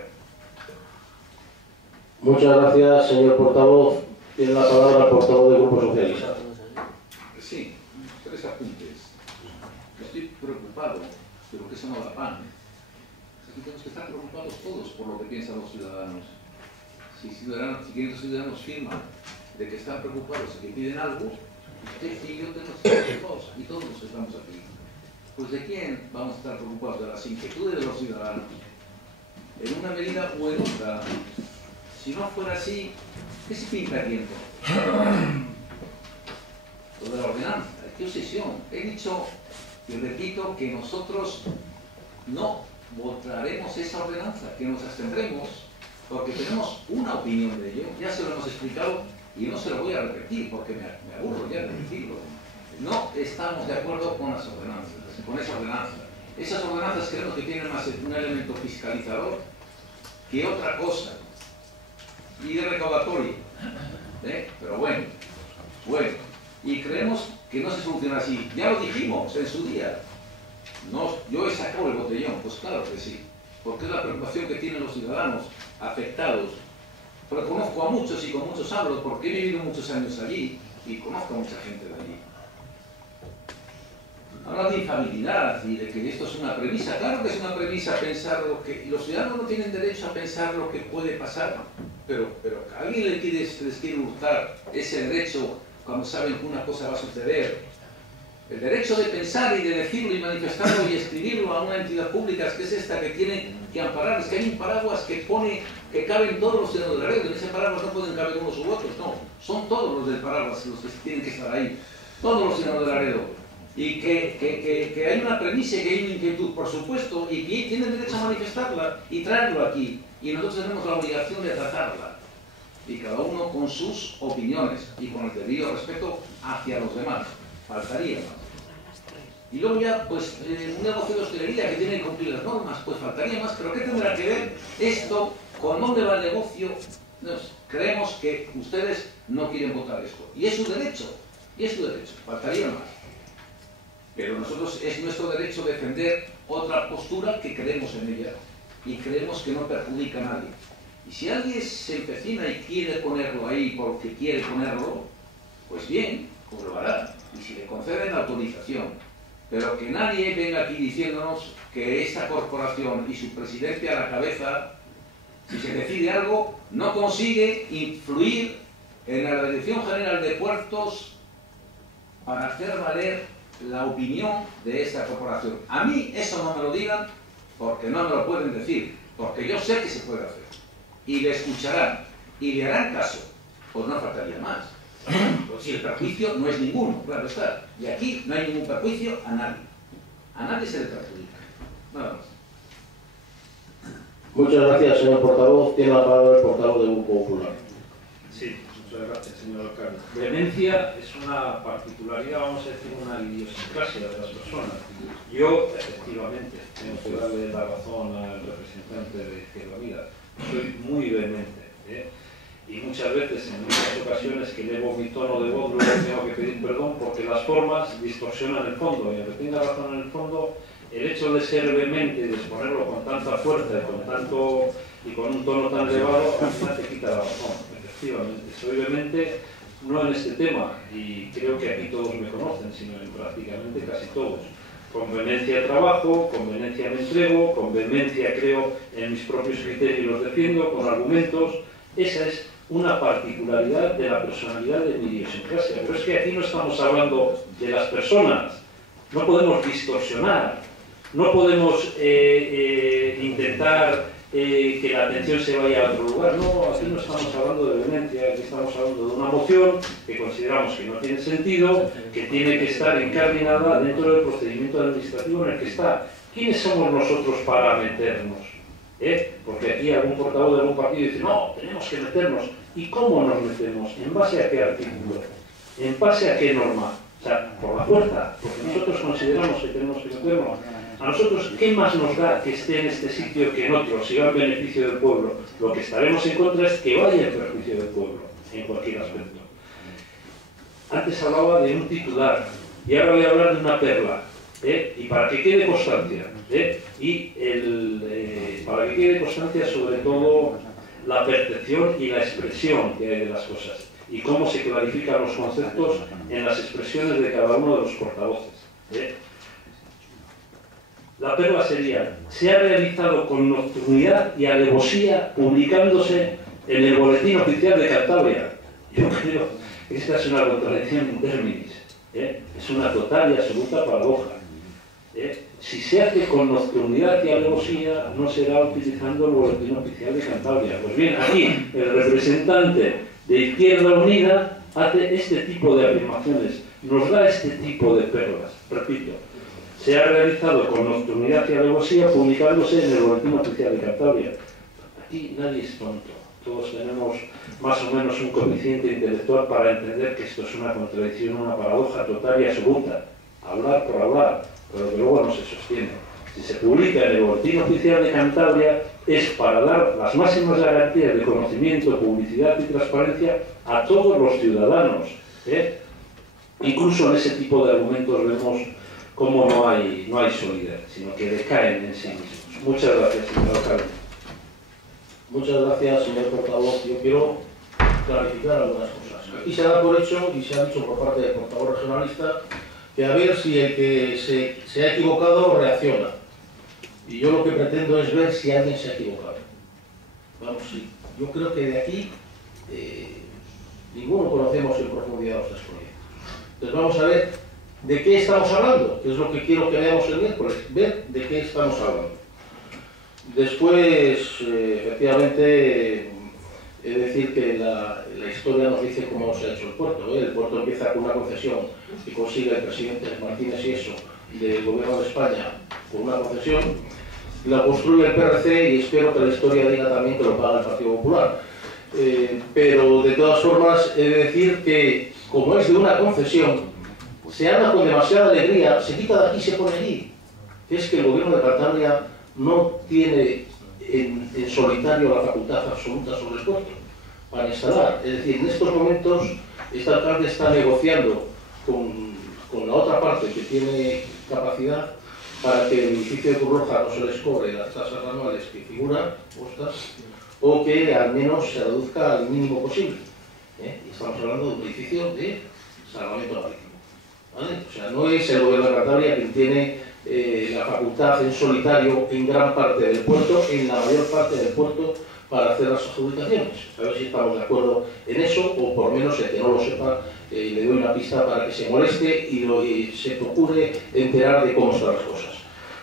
Muchas gracias, señor portavoz. Tiene la palabra el portavoz del Grupo Socialista. Sí, 3 apuntes. Estoy preocupado de lo que se llama la PAN. Aquí tenemos que estar preocupados todos por lo que piensan los ciudadanos. Si 500 ciudadanos firman de que están preocupados y que piden algo, usted y yo tenemos que estar preocupados, y todos estamos aquí. Pues ¿de quién vamos a estar preocupados? De las inquietudes de los ciudadanos. En una medida o en otra. Si no fuera así, ¿qué se pinta aquí entonces? Lo de la ordenanza, qué obsesión. He dicho y repito que nosotros no votaremos esa ordenanza, que nos abstendremos, porque tenemos una opinión de ello. Ya se lo hemos explicado y no se lo voy a repetir porque me aburro ya de decirlo. No estamos de acuerdo con las ordenanzas, con esa ordenanza. Esas ordenanzas creemos que tienen más un elemento fiscalizador que otra cosa. Y de recaudatorio, pero bueno, y creemos que no se soluciona así. Ya lo dijimos en su día. No, yo he sacado el botellón, pues claro que sí, porque es la preocupación que tienen los ciudadanos afectados. Pero conozco a muchos y con muchos hablo, porque he vivido muchos años allí y conozco a mucha gente de allí. Hablan de infalibilidad y de que esto es una premisa. Claro que es una premisa pensar lo que... Los ciudadanos no tienen derecho a pensar lo que puede pasar, pero a alguien les quiere hurtar ese derecho cuando saben que una cosa va a suceder. El derecho de pensar y de decirlo y manifestarlo y escribirlo a una entidad pública, que es esta que tiene que amparar. Es que hay un paraguas que pone que caben todos los ciudadanos de Laredo. En ese paraguas no pueden caber unos u otros, no. Son todos los del paraguas los que tienen que estar ahí. Todos los ciudadanos de Laredo. Y que hay una premisa y que hay una inquietud, por supuesto, y que tienen derecho a manifestarla y traerlo aquí. Y nosotros tenemos la obligación de tratarla. Y cada uno con sus opiniones y con el debido respeto hacia los demás. Faltaría más. Y luego ya, pues, un negocio de hostelería que tiene que cumplir las normas, pues faltaría más. Pero ¿qué tendrá que ver esto con dónde va el negocio? Creemos que ustedes no quieren votar esto. Y es su derecho. Faltaría más. Pero nosotros es nuestro derecho defender otra postura que creemos en ella y creemos que no perjudica a nadie. Y si alguien se empecina y quiere ponerlo ahí porque quiere ponerlo, pues bien, pues lo hará. Y si le conceden la autorización. Pero que nadie venga aquí diciéndonos que esta corporación y su presidente a la cabeza, si se decide algo, no consigue influir en la Dirección General de Puertos para hacer valer la opinión de esa corporación. A mí eso no me lo digan porque no me lo pueden decir, porque yo sé que se puede hacer. Y le escucharán y le harán caso, pues no faltaría más. Pues si el perjuicio no es ninguno, claro está. Y aquí no hay ningún perjuicio a nadie. A nadie se le perjudica. Nada más. Muchas gracias, señor portavoz. Tiene la palabra el portavoz del Grupo Popular. Sí, muchas gracias, señor alcalde. Vehemencia es una particularidad, vamos a decir, una idiosincrasia de las personas. Yo, efectivamente, tengo que darle la razón al representante de Izquierda Unida. Soy muy vehemente, y muchas veces, en muchas ocasiones que llevo mi tono de voz, luego tengo que pedir perdón porque las formas distorsionan el fondo, y aunque tenga razón en el fondo, el hecho de ser vehemente y de exponerlo con tanta fuerza y con un tono tan elevado, al final te quita la razón. Efectivamente, soy vehemente, no en este tema, y creo que aquí todos me conocen, sino en prácticamente casi todos. Con vehemencia trabajo, con vehemencia me entrego, con vehemencia creo en mis propios criterios y los defiendo, con argumentos. Esa es una particularidad de la personalidad de mi idiosincrasia. Pero es que aquí no estamos hablando de las personas, no podemos distorsionar, no podemos intentar que la atención se vaya a otro lugar. No, aquí no estamos hablando de vehemencia, aquí estamos hablando de una moción que consideramos que no tiene sentido, que tiene que estar incardinada dentro del procedimiento administrativo en el que está. ¿Quiénes somos nosotros para meternos? Porque aquí algún portavoz de algún partido dice, no, tenemos que meternos. ¿Y cómo nos metemos? ¿En base a qué artículo? ¿En base a qué norma? O sea, por la fuerza, porque nosotros consideramos que tenemos que meternos. A nosotros, ¿qué más nos da que esté en este sitio que en otro, si va en beneficio del pueblo? Lo que estaremos en contra es que vaya en perjuicio del pueblo, en cualquier aspecto. Antes hablaba de un titular, y ahora voy a hablar de una perla, y para que quede constancia, para que quede constancia sobre todo la percepción y la expresión que hay de las cosas, y cómo se clarifican los conceptos en las expresiones de cada uno de los portavoces. La perla sería, se ha realizado con nocturnidad y alevosía publicándose en el Boletín Oficial de Cantabria. Yo creo que esta es una contradicción in terminis, es una total y absoluta paradoja. Si se hace con nocturnidad y alevosía, no será utilizando el Boletín Oficial de Cantabria. Pues bien, aquí el representante de Izquierda Unida hace este tipo de afirmaciones, nos da este tipo de perlas, repito. Se ha realizado con nocturnidad y alevosía publicándose en el Boletín Oficial de Cantabria. Aquí nadie es tonto. Todos tenemos más o menos un coeficiente intelectual para entender que esto es una contradicción, una paradoja total y absoluta. Hablar por hablar, pero que luego no se sostiene. Si se publica en el Boletín Oficial de Cantabria es para dar las máximas garantías de conocimiento, publicidad y transparencia a todos los ciudadanos. Incluso en ese tipo de argumentos vemos cómo no hay solidez, sino que decaen en sí mismos. Muchas gracias, señor alcalde. Muchas gracias, señor portavoz. Yo quiero clarificar algunas cosas. Aquí se da por hecho, y se ha dicho por parte del portavoz regionalista, que a ver si el que se ha equivocado reacciona. Y yo lo que pretendo es ver si alguien se ha equivocado. Vamos, sí. Yo creo que de aquí ninguno conocemos en profundidad los tres proyectos. Entonces vamos a ver de qué estamos hablando, que es lo que quiero que veamos el miércoles, ver de qué estamos hablando. Después, efectivamente, he de decir que la historia nos dice cómo se ha hecho el puerto. El puerto empieza con una concesión que consigue el presidente Martínez y eso del Gobierno de España con una concesión, la construye el PRC y espero que la historia diga también que lo paga el Partido Popular. Pero de todas formas, he de decir que como es de una concesión, se habla con demasiada alegría, se quita de aquí y se pone allí. Es que el Gobierno de Cantabria no tiene en solitario la facultad absoluta sobre el puerto para instalar. Es decir, en estos momentos este alcalde está negociando con la otra parte que tiene capacidad para que el edificio de Cruz Roja no se les cobre las tasas anuales que figuran puestas, o que al menos se reduzca al mínimo posible. Y estamos hablando de un edificio de salvamento marítimo. ¿Vale? O sea, no es el Gobierno de Cantabria quien tiene la facultad en solitario en gran parte del puerto, en la mayor parte del puerto, para hacer las adjudicaciones. A ver si estamos de acuerdo en eso, o por lo menos el que no lo sepa le doy una pista para que se moleste y se procure enterar de cómo están las cosas.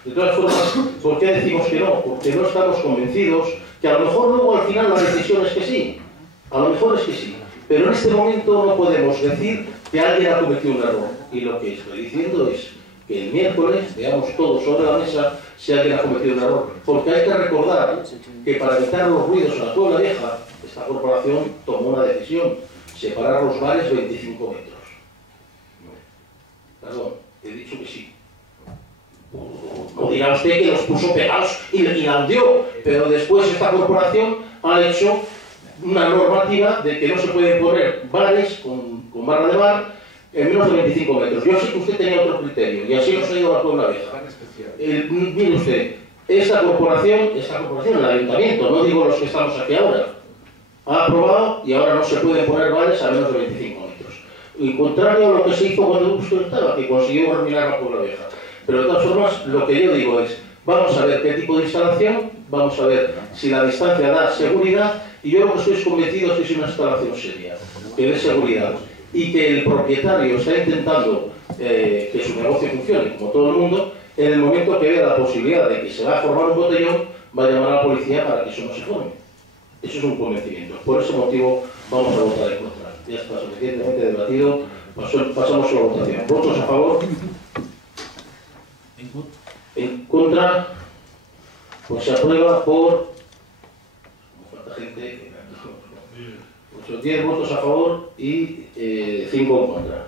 De todas formas, ¿por qué decimos que no? Porque no estamos convencidos, que a lo mejor luego al final la decisión es que sí, a lo mejor es que sí, pero en este momento no podemos decir que alguien ha cometido un error. Y lo que estoy diciendo es que el miércoles veamos todos sobre la mesa si alguien ha cometido un error. Porque hay que recordar que para evitar los ruidos en la Puebla Vieja, esta corporación tomó una decisión: separar los bares 25 metros. Perdón, he dicho que sí. O dirá usted que los puso pegados y la hundió, pero después esta corporación ha hecho una normativa de que no se pueden poner bares con barra de bar en menos de 25 metros. Yo sé que usted tenía otro criterio y así nos ha ido a la Puebla Vieja. Mire usted, esta corporación, el ayuntamiento, no digo los que estamos aquí ahora, ha aprobado y ahora no se pueden poner bares a menos de 25 metros. Y contrario a lo que se hizo cuando usted estaba, que consiguió terminar la Puebla Vieja. Pero de todas formas, lo que yo digo es, vamos a ver qué tipo de instalación, vamos a ver si la distancia da seguridad, y yo lo que estoy convencido es que es una instalación seria, que dé seguridad, y que el propietario está intentando que su negocio funcione, como todo el mundo. En el momento que vea la posibilidad de que se va a formar un botellón, va a llamar a la policía para que eso no se forme. Eso es un convencimiento. Por ese motivo vamos a votar en contra. Ya está suficientemente debatido, pasamos a la votación. ¿Votos a favor? En contra, pues se aprueba por, como falta gente, 10 votos a favor y 5 en contra.